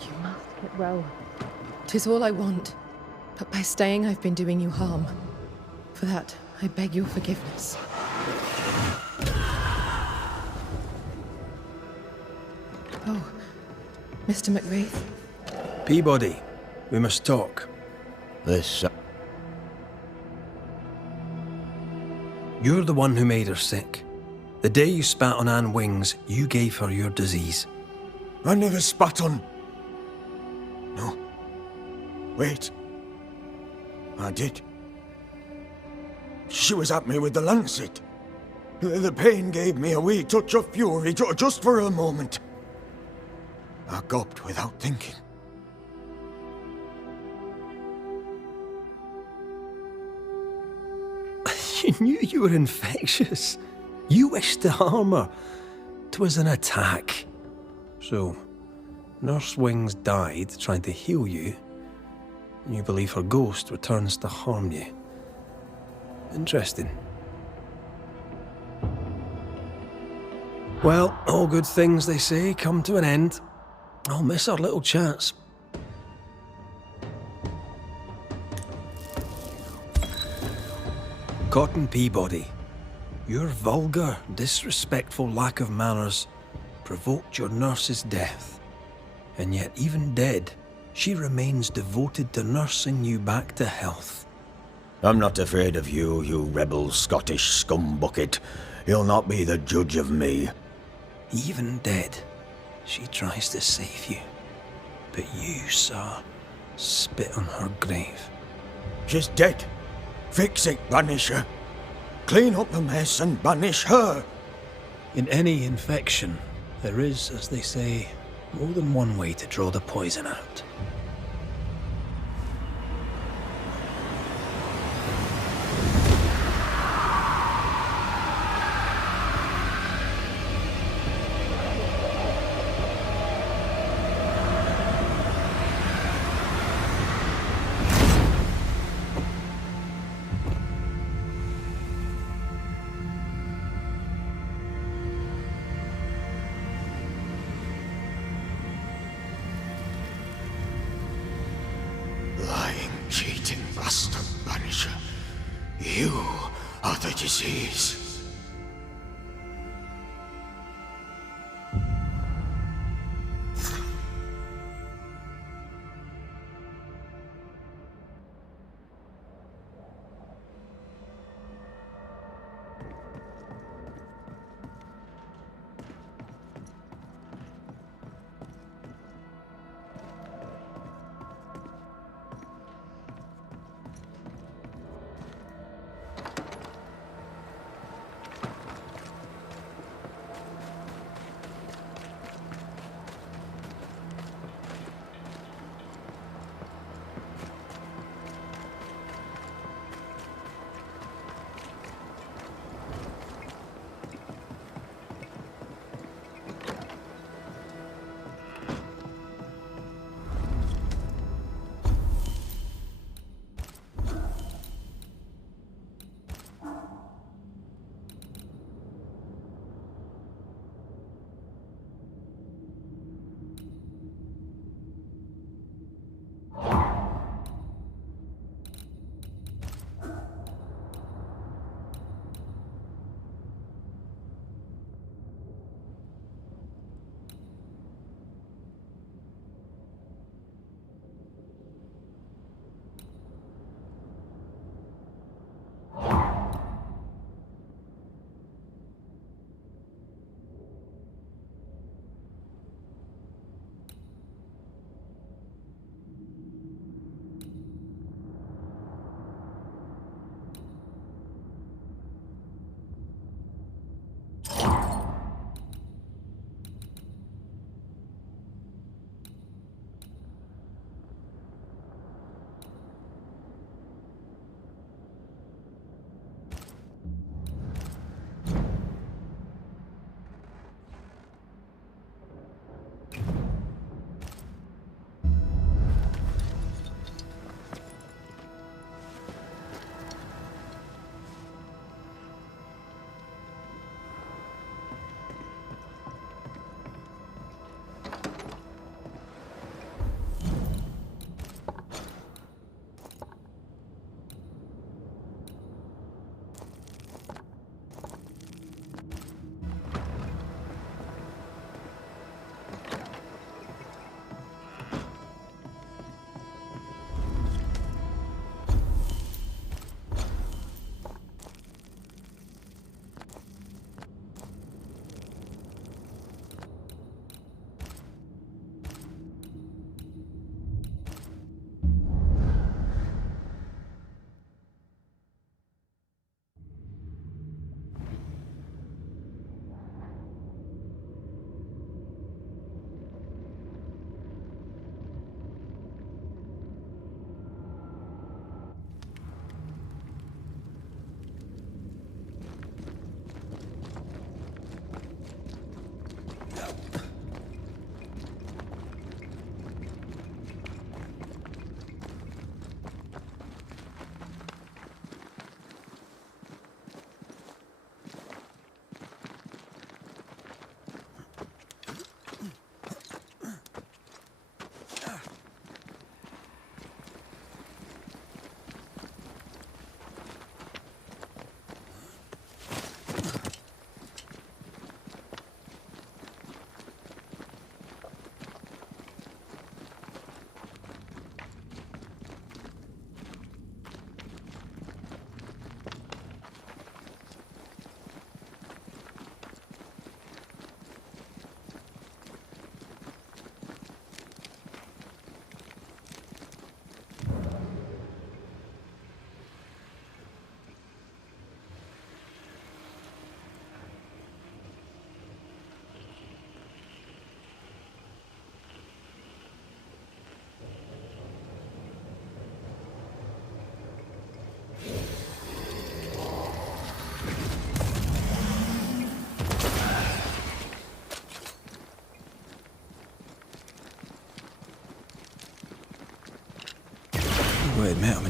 You must get well. 'Tis all I want. But by staying, I've been doing you harm. For that, I beg your forgiveness. Oh, Mr. McWraith. Peabody, we must talk. This, You're the one who made her sick. The day you spat on Anne Wings, you gave her your disease. I never spat on... No. Wait. I did. She was at me with the lancet. The pain gave me a wee touch of fury, just for a moment. I gulped without thinking. You knew you were infectious. You wished to harm her. 'Twas an attack. So, Nurse Wings died trying to heal you. You believe her ghost returns to harm you. Interesting. Well, all good things, they say, come to an end. I'll miss our little chats. Cotton Peabody, your vulgar, disrespectful lack of manners provoked your nurse's death. And yet, even dead, she remains devoted to nursing you back to health. I'm not afraid of you, you rebel Scottish scumbucket. You'll not be the judge of me. Even dead, she tries to save you. But you, sir, spit on her grave. She's dead. Fix it, Banisher. Clean up the mess and banish her. In any infection, there is, as they say, more than one way to draw the poison out. Lying, cheating bastard, Banisher. You are the disease.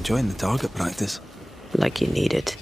enjoying the target practice. Like you need it.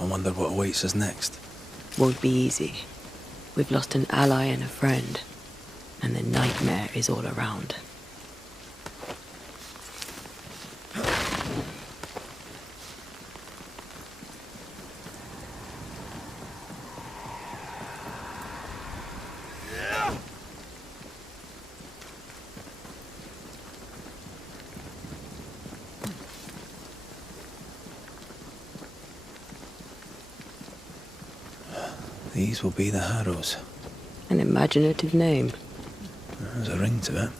I wonder what awaits us next. Won't be easy. We've lost an ally and a friend, and the nightmare is all around. These will be the PHARAOHs. An imaginative name. There's a ring to it.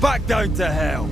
Back down to hell!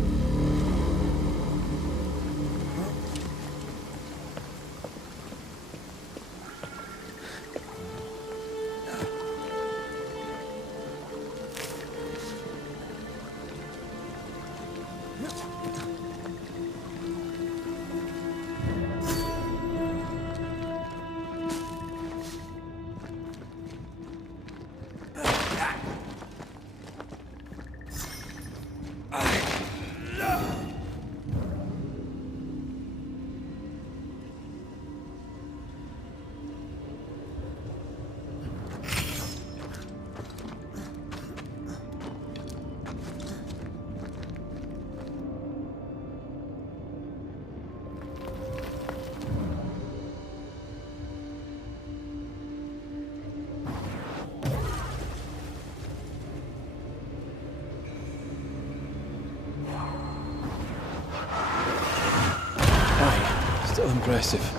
Still impressive.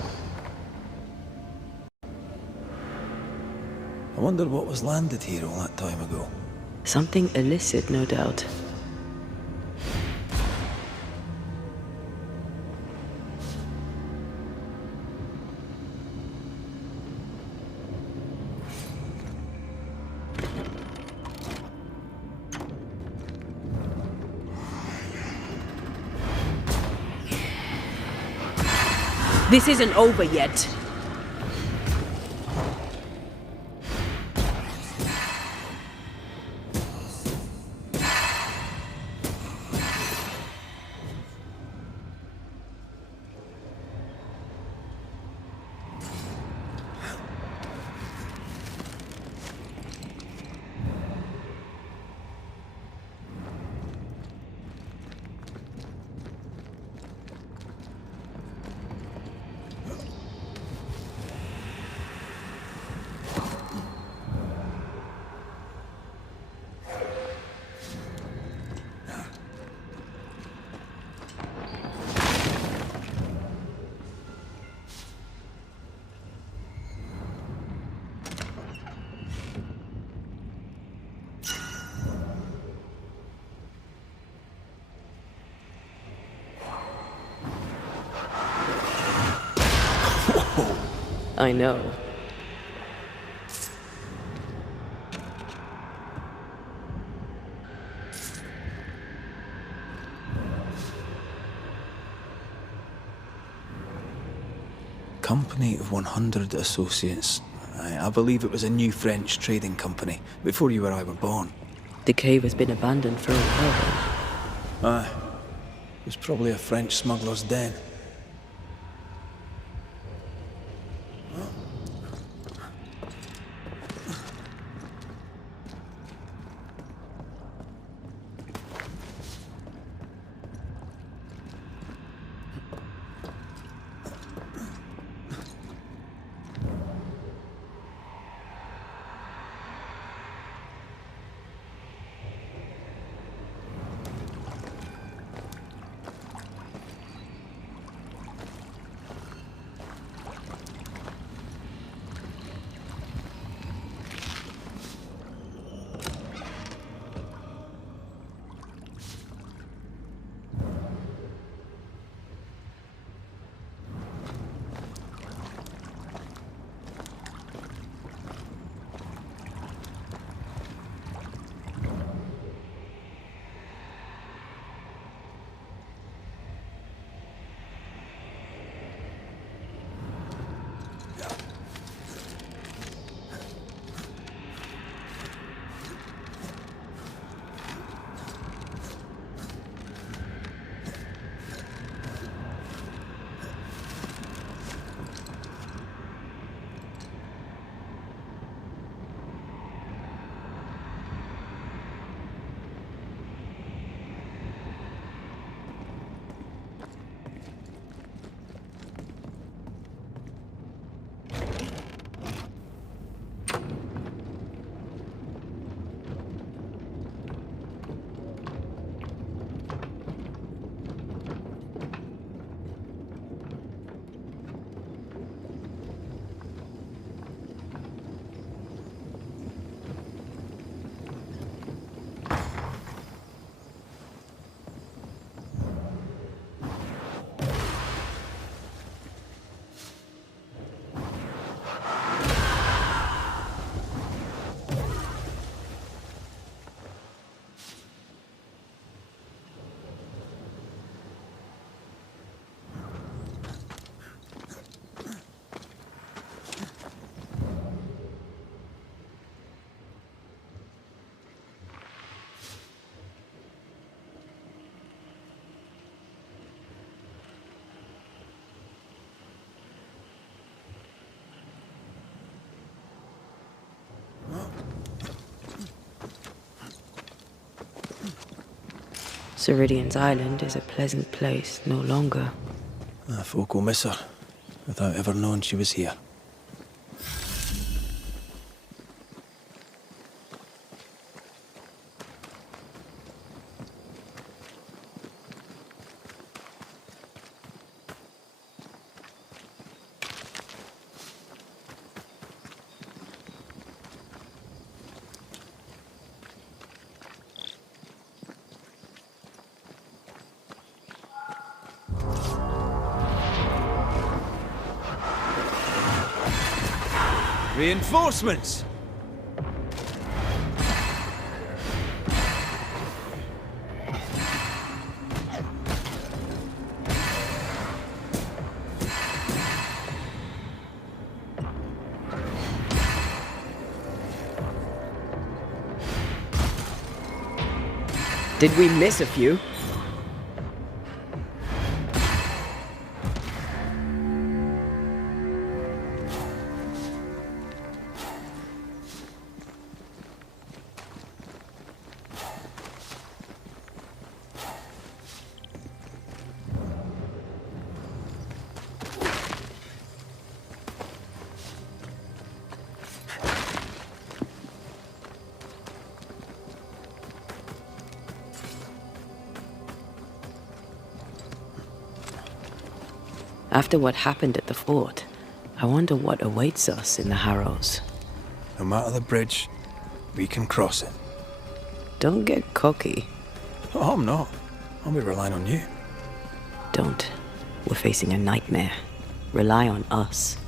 I wonder what was landed here all that time ago. Something illicit, no doubt. This isn't over yet. I know. Company of 100 Associates. I believe it was a new French trading company, before you or I were born. The cave has been abandoned for a while. Aye. It was probably a French smuggler's den. Ceridian's island is a pleasant place no longer. Folk will miss her, without ever knowing she was here. Reinforcements! Did we miss a few? After what happened at the fort, I wonder what awaits us in the PHARAOHs. No matter the bridge, we can cross it. Don't get cocky. Oh, I'm not. I'll be relying on you. Don't. We're facing a nightmare. Rely on us.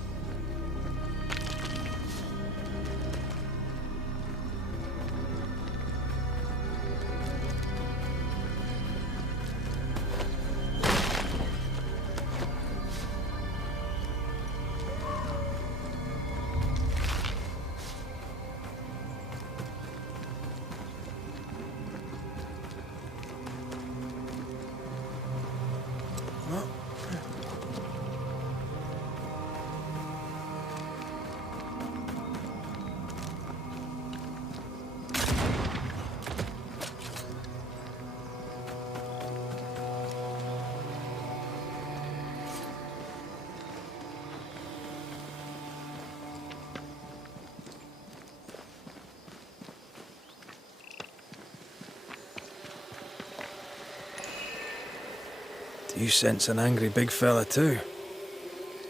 You sense an angry big fella too.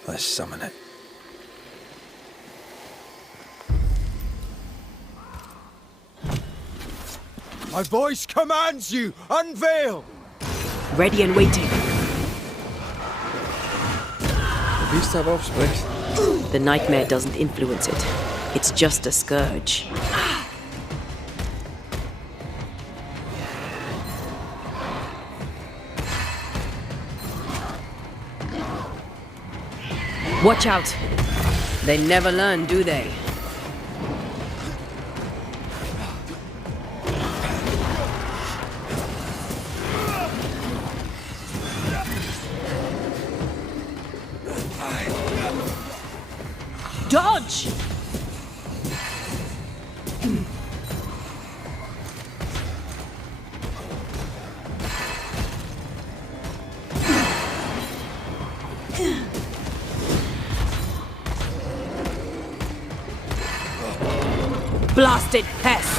Let's summon it. My voice commands you! Unveil! Ready and waiting. The beast have offspring. The nightmare doesn't influence it. It's just a scourge. Watch out! They never learn, do they? Dodge! Blasted pest!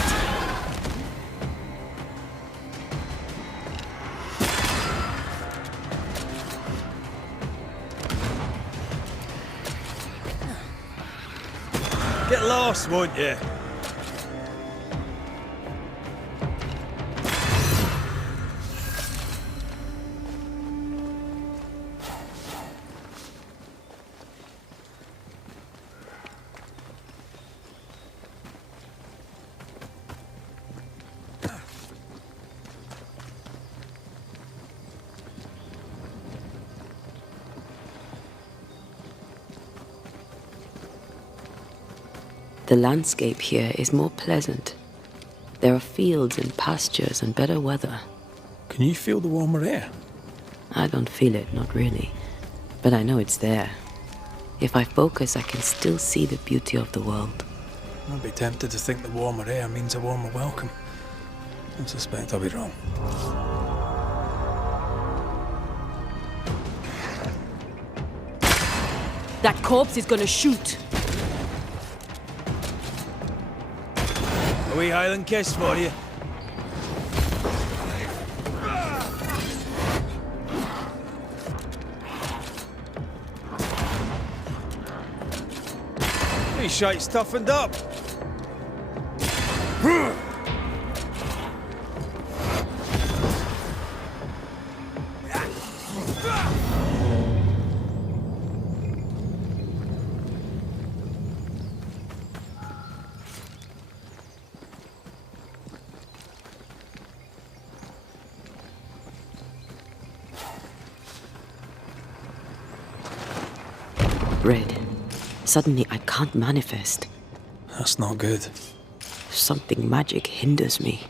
Get lost, won't you? The landscape here is more pleasant. There are fields and pastures and better weather. Can you feel the warmer air? I don't feel it, not really. But I know it's there. If I focus, I can still see the beauty of the world. I'd be tempted to think the warmer air means a warmer welcome. I suspect I'll be wrong. That corpse is gonna shoot. A wee Highland kiss for you. Hey, shite's toughened up. Red. Suddenly I can't manifest. That's not good. Something magic hinders me.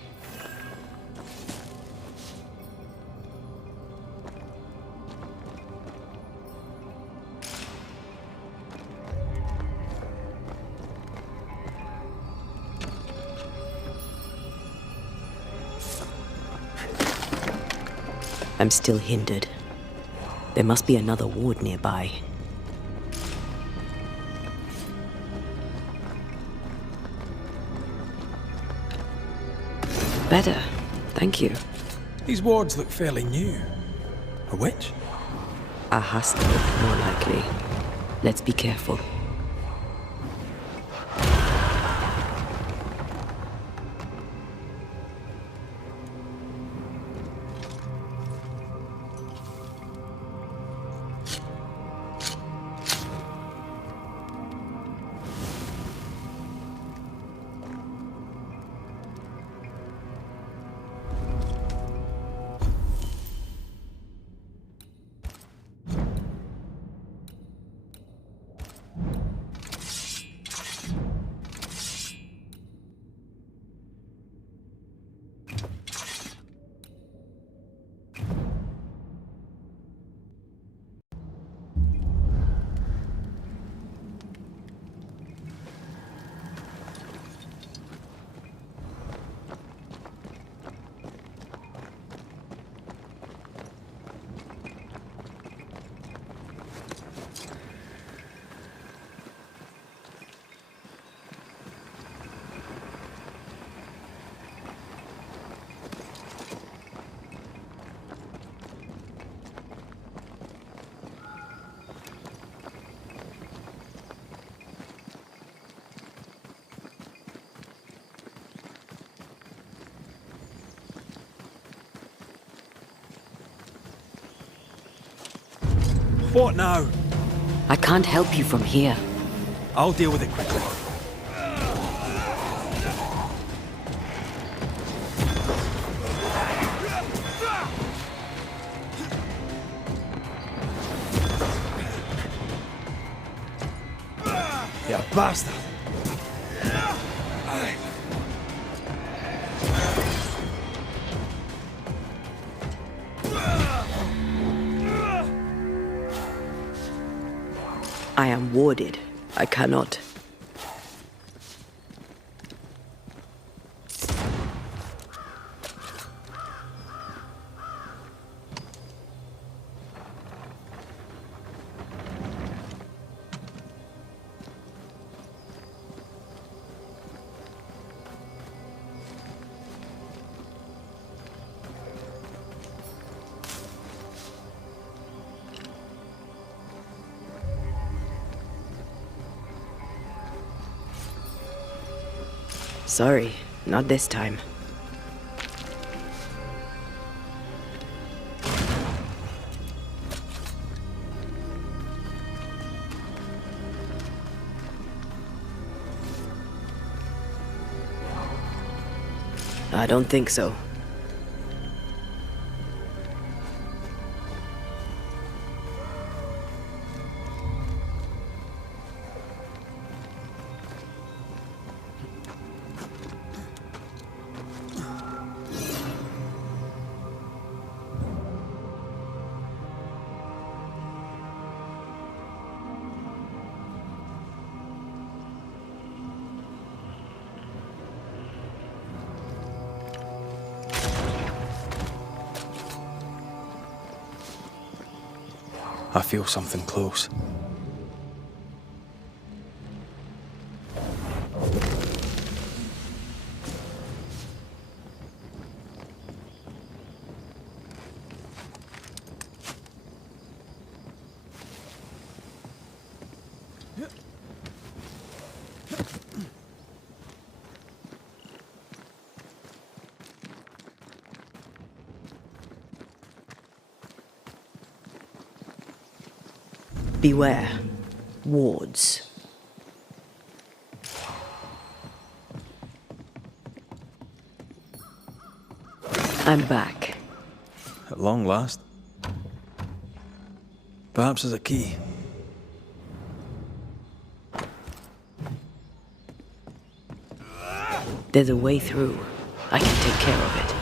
I'm still hindered. There must be another ward nearby. Better, thank you. These wards look fairly new. A witch? A hustle, more likely. Let's be careful. What now? I can't help you from here. I'll deal with it quickly. You bastard! I am warded. I cannot. Sorry, not this time. I don't think so. I feel something close. Beware. Wards. I'm back. At long last. Perhaps there's a key. There's a way through. I can take care of it.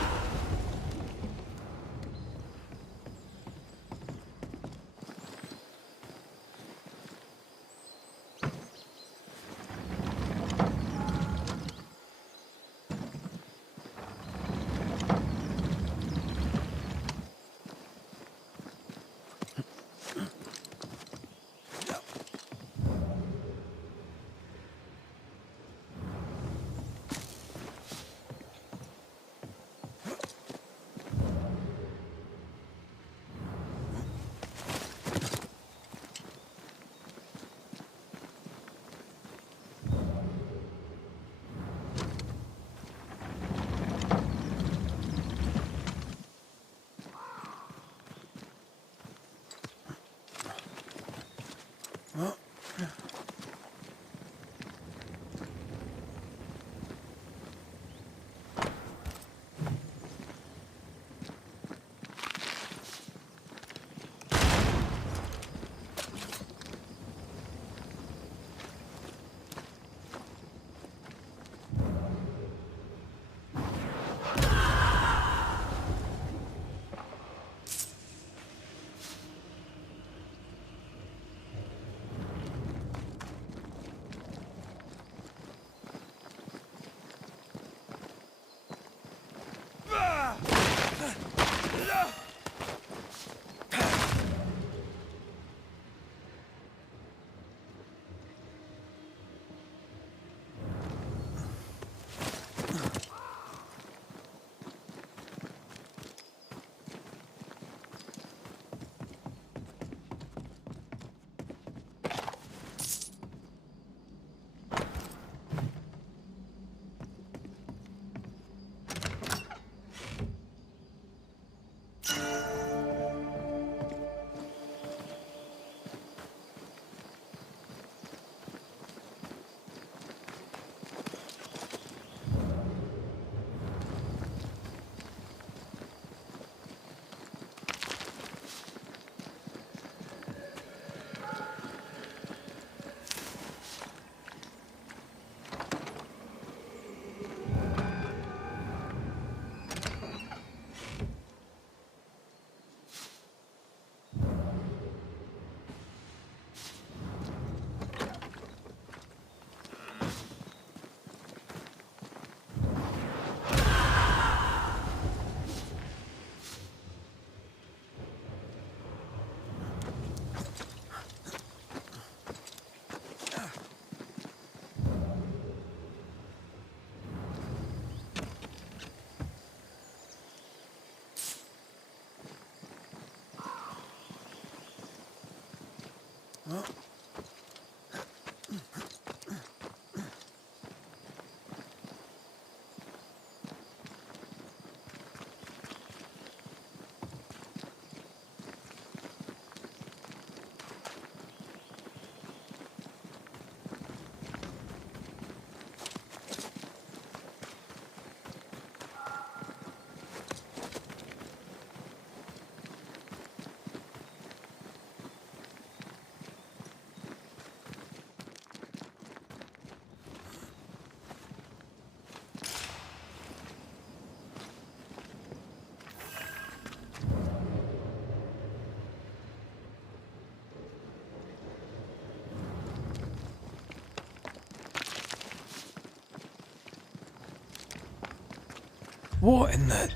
What in the...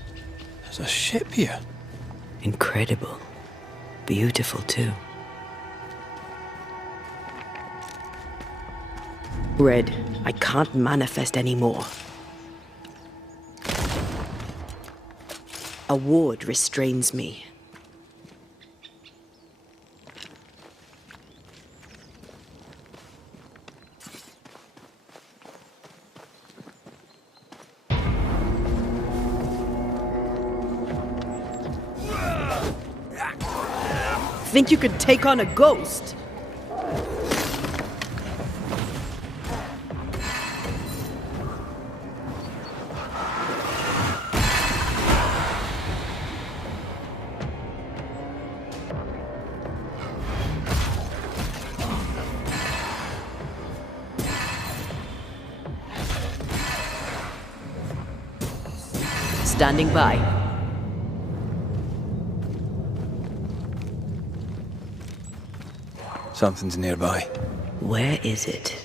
There's a ship here. Incredible. Beautiful, too. Red, I can't manifest anymore. A ward restrains me. Think you could take on a ghost? Standing by. Something's nearby. Where is it?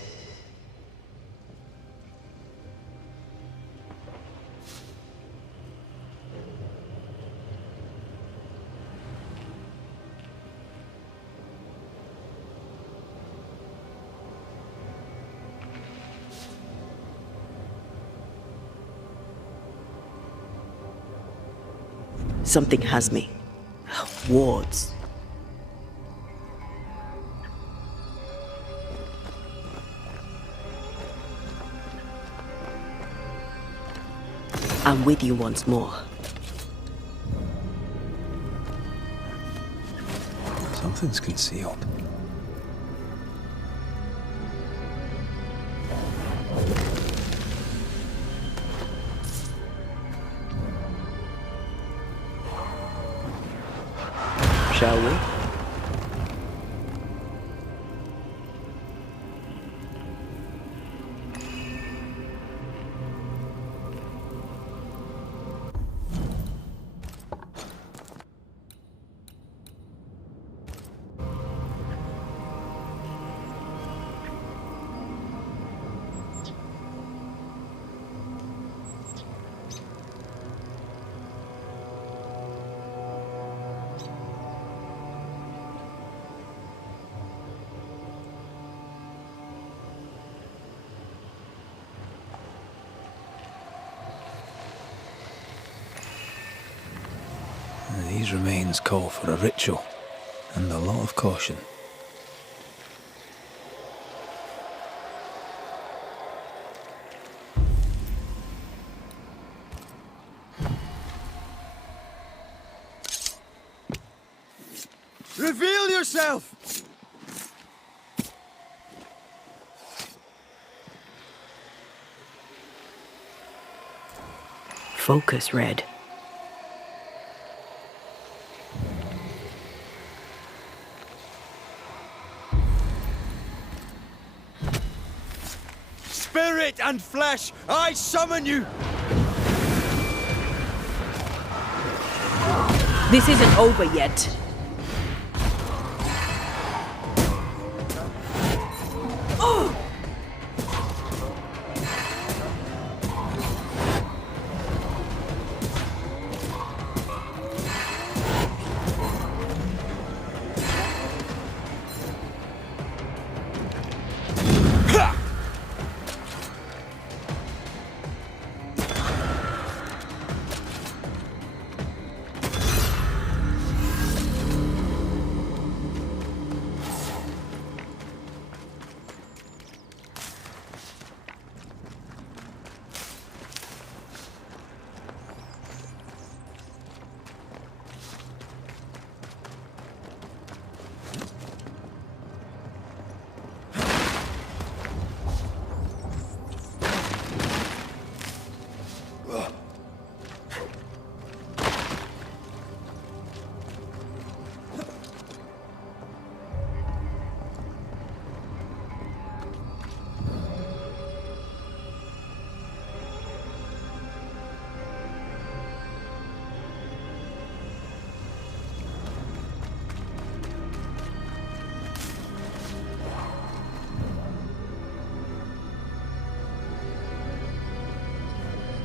Something has me. Wards. I'm with you once more. Something's concealed. Shall we? These remains call for a ritual and a lot of caution. Reveal yourself! Focus, Red. Spirit and flesh, I summon you! This isn't over yet.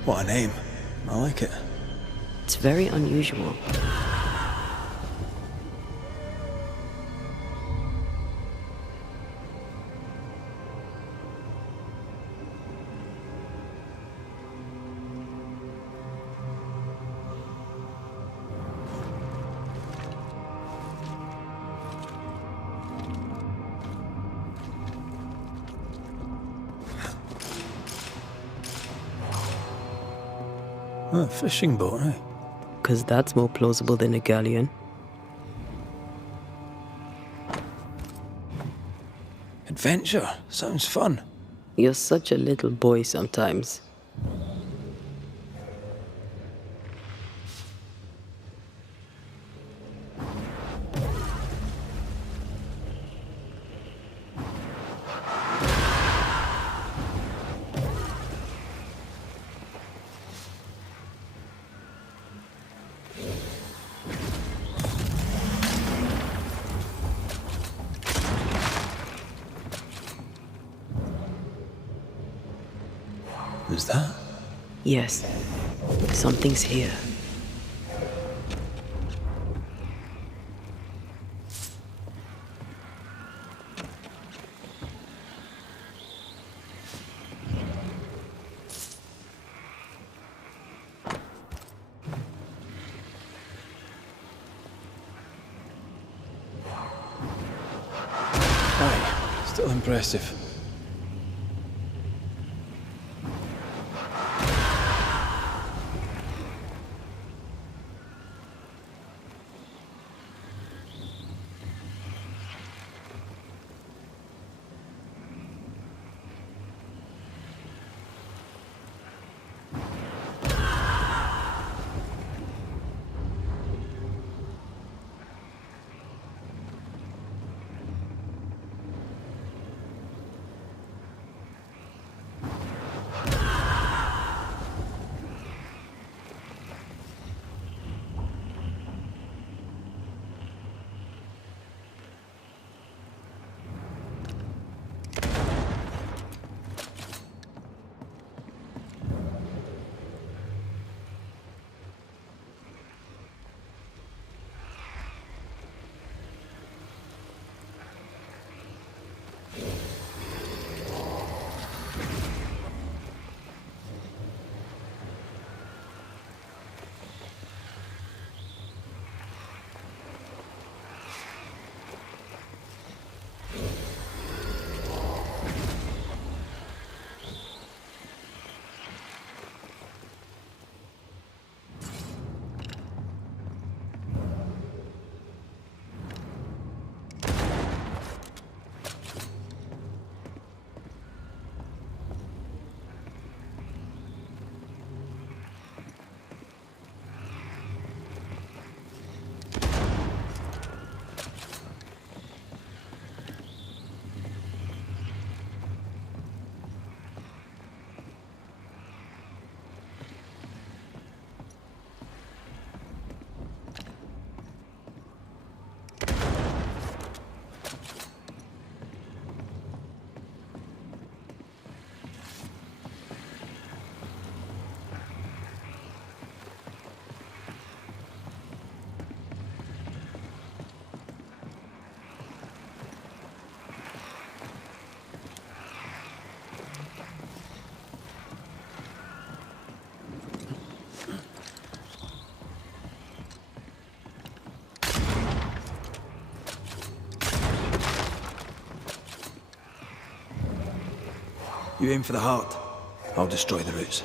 What a name. I like it. It's very unusual. A fishing boat, eh? Because that's more plausible than a galleon. Adventure. Sounds fun. You're such a little boy sometimes. Is that? Yes, something's here. Aye, still impressive. You aim for the heart. I'll destroy the roots.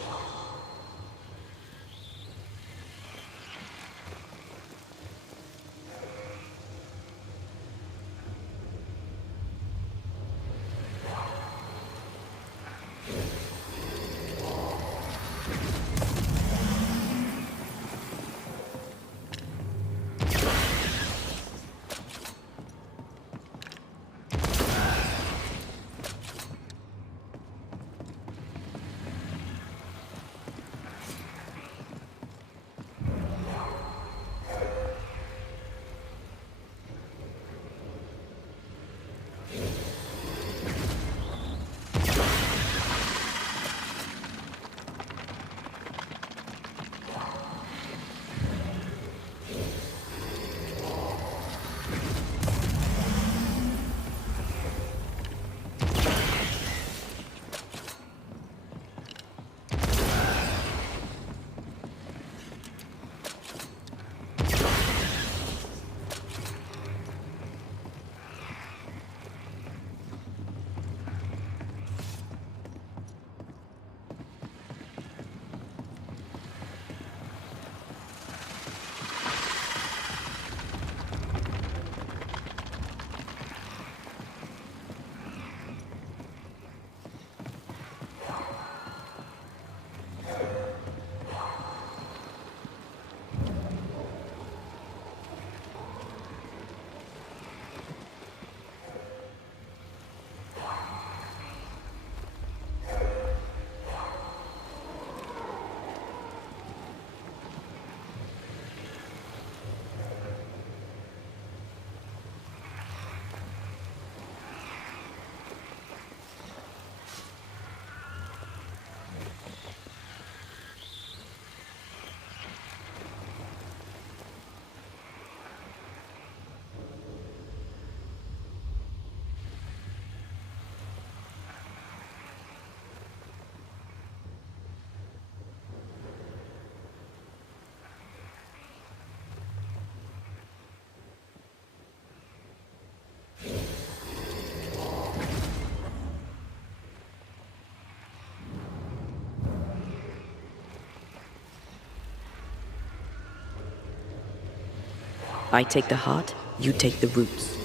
I take the heart, you take the roots.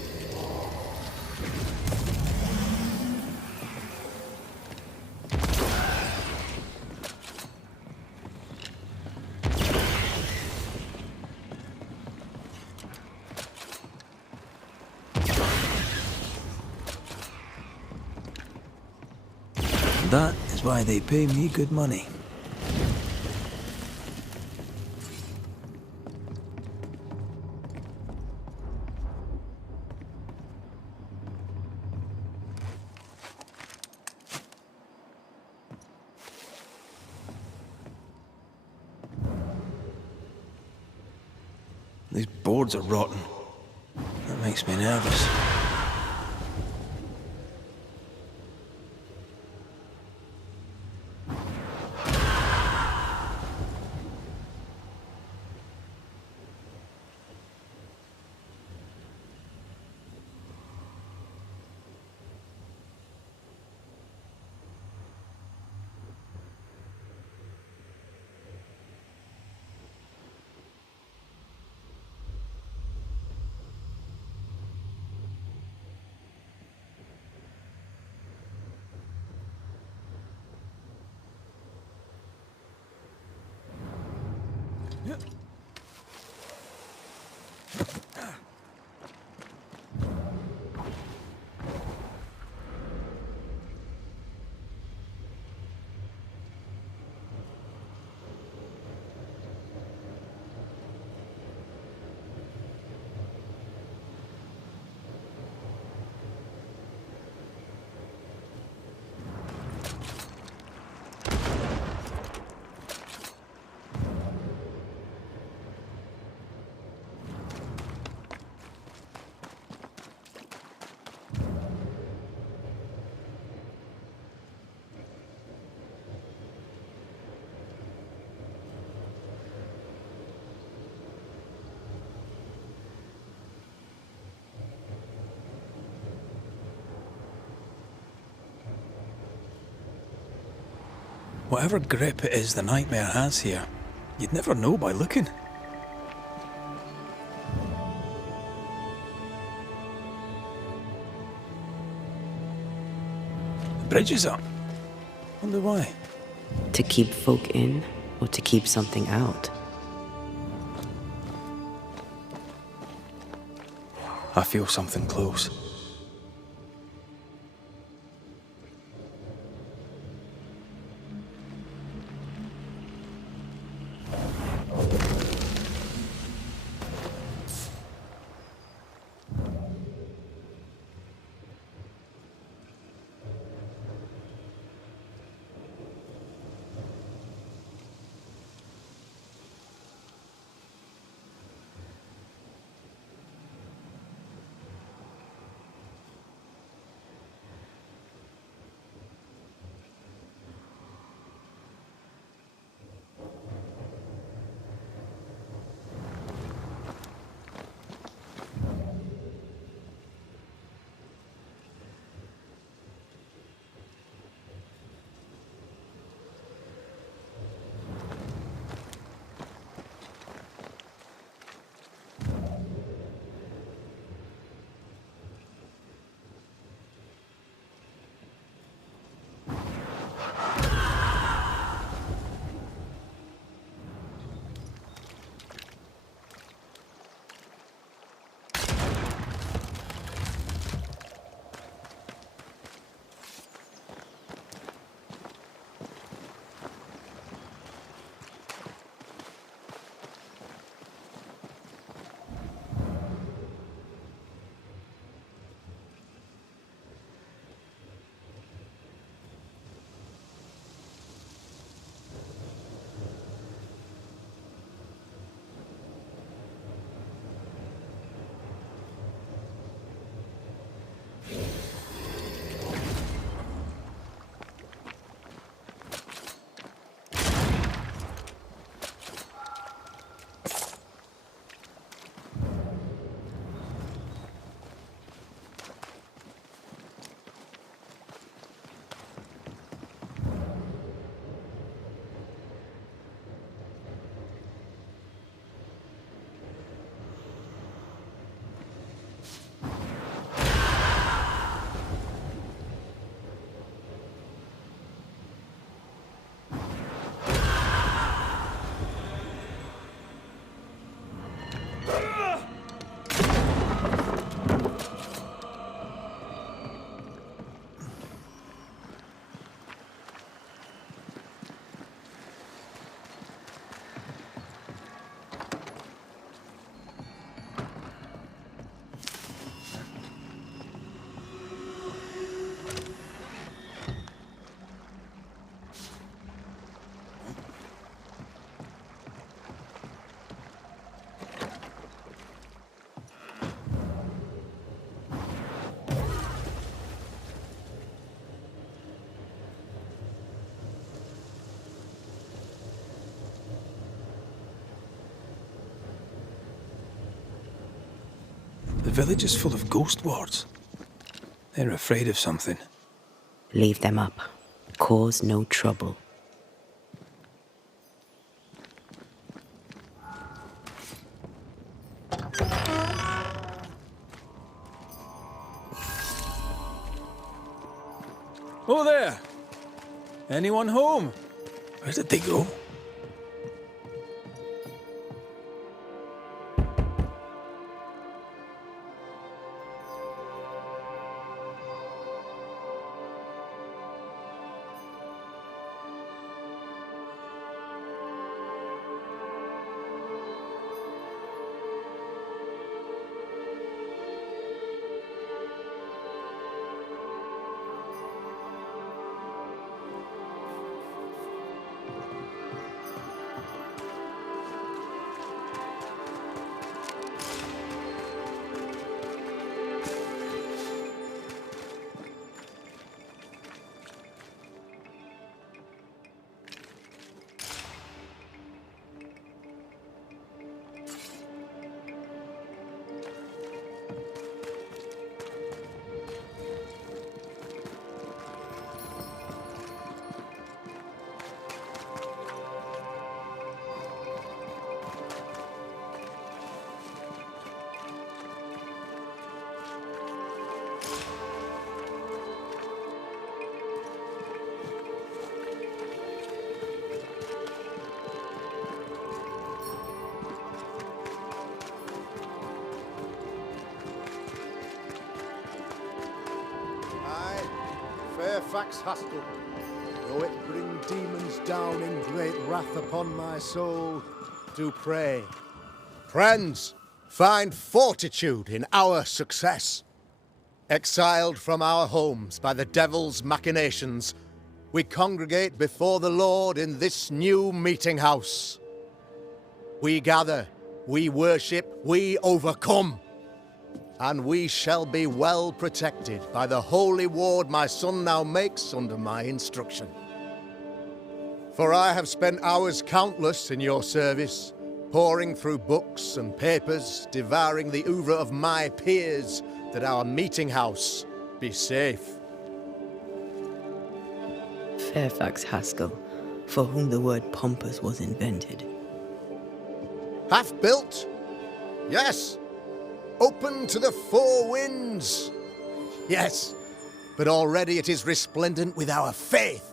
That is why they pay me good money. These boards are rotten. That makes me nervous. Whatever grip it is the nightmare has here, you'd never know by looking. The bridge is up. Wonder why. To keep folk in, or to keep something out? I feel something close. village is full of ghost wards. They're afraid of something. Leave them up. Cause no trouble. Oh there! Anyone home? Where did they go? Fairfax Haskell, though it bring demons down in great wrath upon my soul, do pray. Friends, find fortitude in our success. Exiled from our homes by the devil's machinations, we congregate before the Lord in this new meeting house. We gather, we worship, we overcome. And we shall be well protected by the holy ward my son now makes under my instruction. For I have spent hours countless in your service, poring through books and papers, devouring the oeuvre of my peers, that our meeting house be safe. Fairfax Haskell, for whom the word pompous was invented. Half built? Yes. Open to the four winds? Yes, but already it is resplendent with our faith,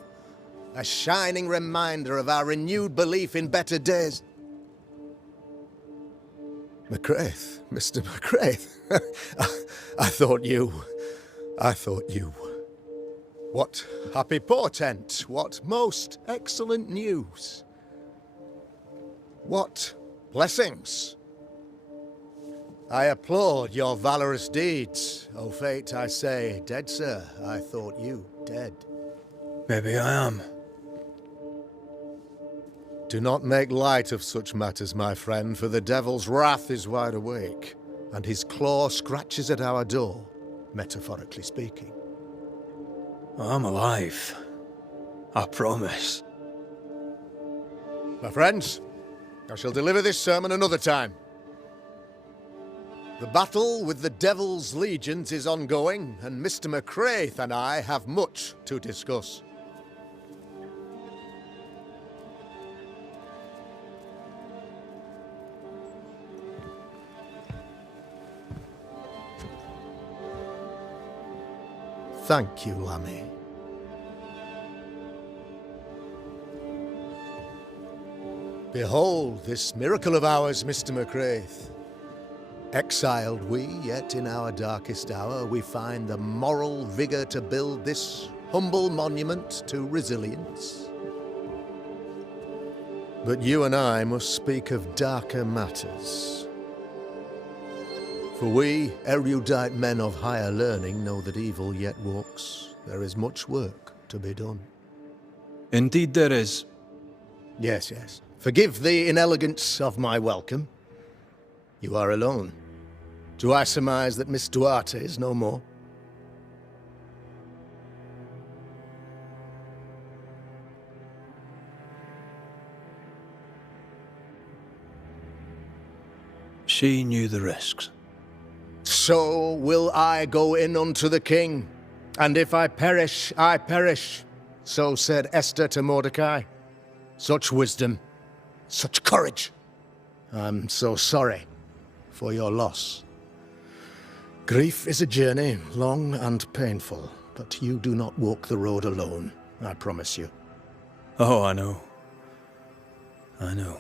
a shining reminder of our renewed belief in better days. McCraith, Mr. McCraith, I thought you. What happy portent, what most excellent news. What blessings. I applaud your valorous deeds. O fate, I say, dead sir, I thought you dead. Maybe I am. Do not make light of such matters, my friend, for the devil's wrath is wide awake, and his claw scratches at our door, metaphorically speaking. I'm alive. I promise. My friends, I shall deliver this sermon another time. The battle with the Devil's legions is ongoing, and Mr. McCraith and I have much to discuss. Thank you, Lammy. Behold this miracle of ours, Mr. McCraith. Exiled we, yet in our darkest hour we find the moral vigour to build this humble monument to resilience. But you and I must speak of darker matters. For we, erudite men of higher learning, know that evil yet walks. There is much work to be done. Indeed there is. Yes, yes. Forgive the inelegance of my welcome. You are alone. Do I surmise that Miss Duarte is no more? She knew the risks. So will I go in unto the king, and if I perish, I perish. So said Esther to Mordecai. Such wisdom, such courage. I'm so sorry for your loss. Grief is a journey, long and painful, but you do not walk the road alone, I promise you. Oh, I know. I know.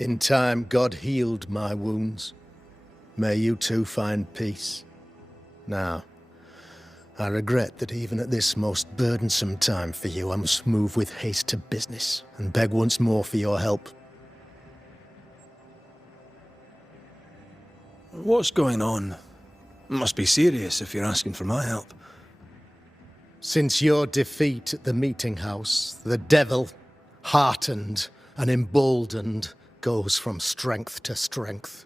In time, God healed my wounds. May you too find peace. Now, I regret that even at this most burdensome time for you, I must move with haste to business and beg once more for your help. What's going on? Must be serious if you're asking for my help. Since your defeat at the meeting house, the devil, heartened and emboldened, goes from strength to strength.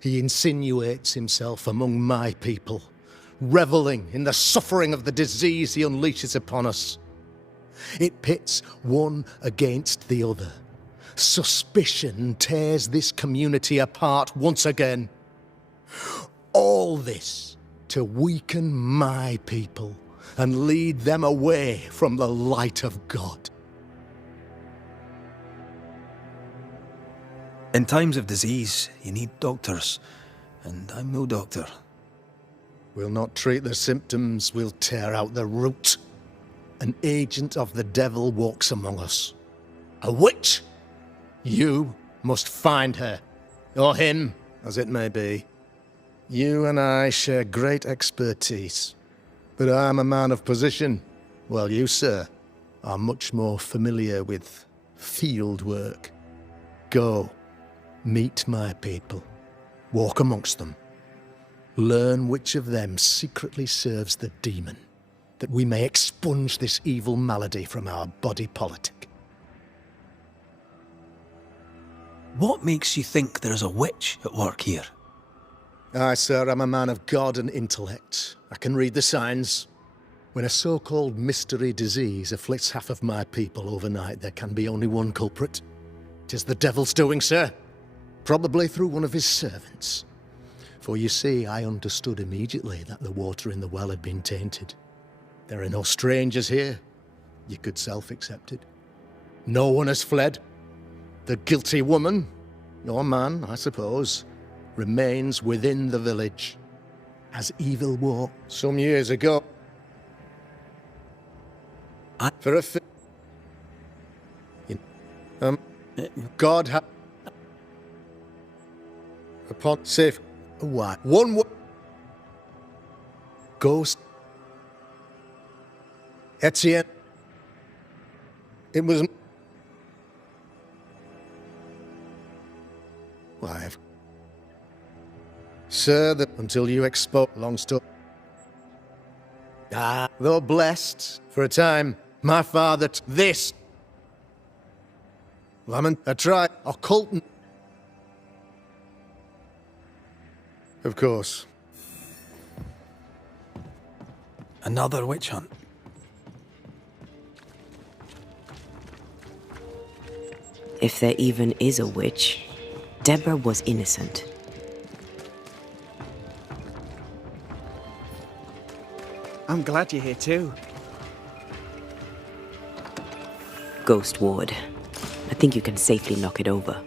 He insinuates himself among my people, reveling in the suffering of the disease he unleashes upon us. It pits one against the other. Suspicion tears this community apart once again. All this to weaken my people and lead them away from the light of God. In times of disease, you need doctors, and I'm no doctor. We'll not treat the symptoms, we'll tear out the root. An agent of the devil walks among us. A witch! You must find her, or him, as it may be. You and I share great expertise, but I'm a man of position, while you, sir, are much more familiar with field work. Go, meet my people, walk amongst them. Learn which of them secretly serves the demon, that we may expunge this evil malady from our body politic. What makes you think there's a witch at work here? Aye, sir, I'm a man of God and intellect. I can read the signs. When a so-called mystery disease afflicts half of my people overnight, there can be only one culprit. 'Tis the devil's doing, sir. Probably through one of his servants. For you see, I understood immediately that the water in the well had been tainted. There are no strangers here. You could self-accept it. No one has fled. The guilty woman, your man, I suppose, remains within the village. As evil walked some years ago. For a God had upon safe why one ghost Etienne. It was why, sir, that until you expose long story. Though blessed for a time, my father this Lemon, I tried occult. Of course. Another witch hunt. If there even is a witch, Deborah was innocent. I'm glad you're here too. Ghost Ward. I think you can safely knock it over.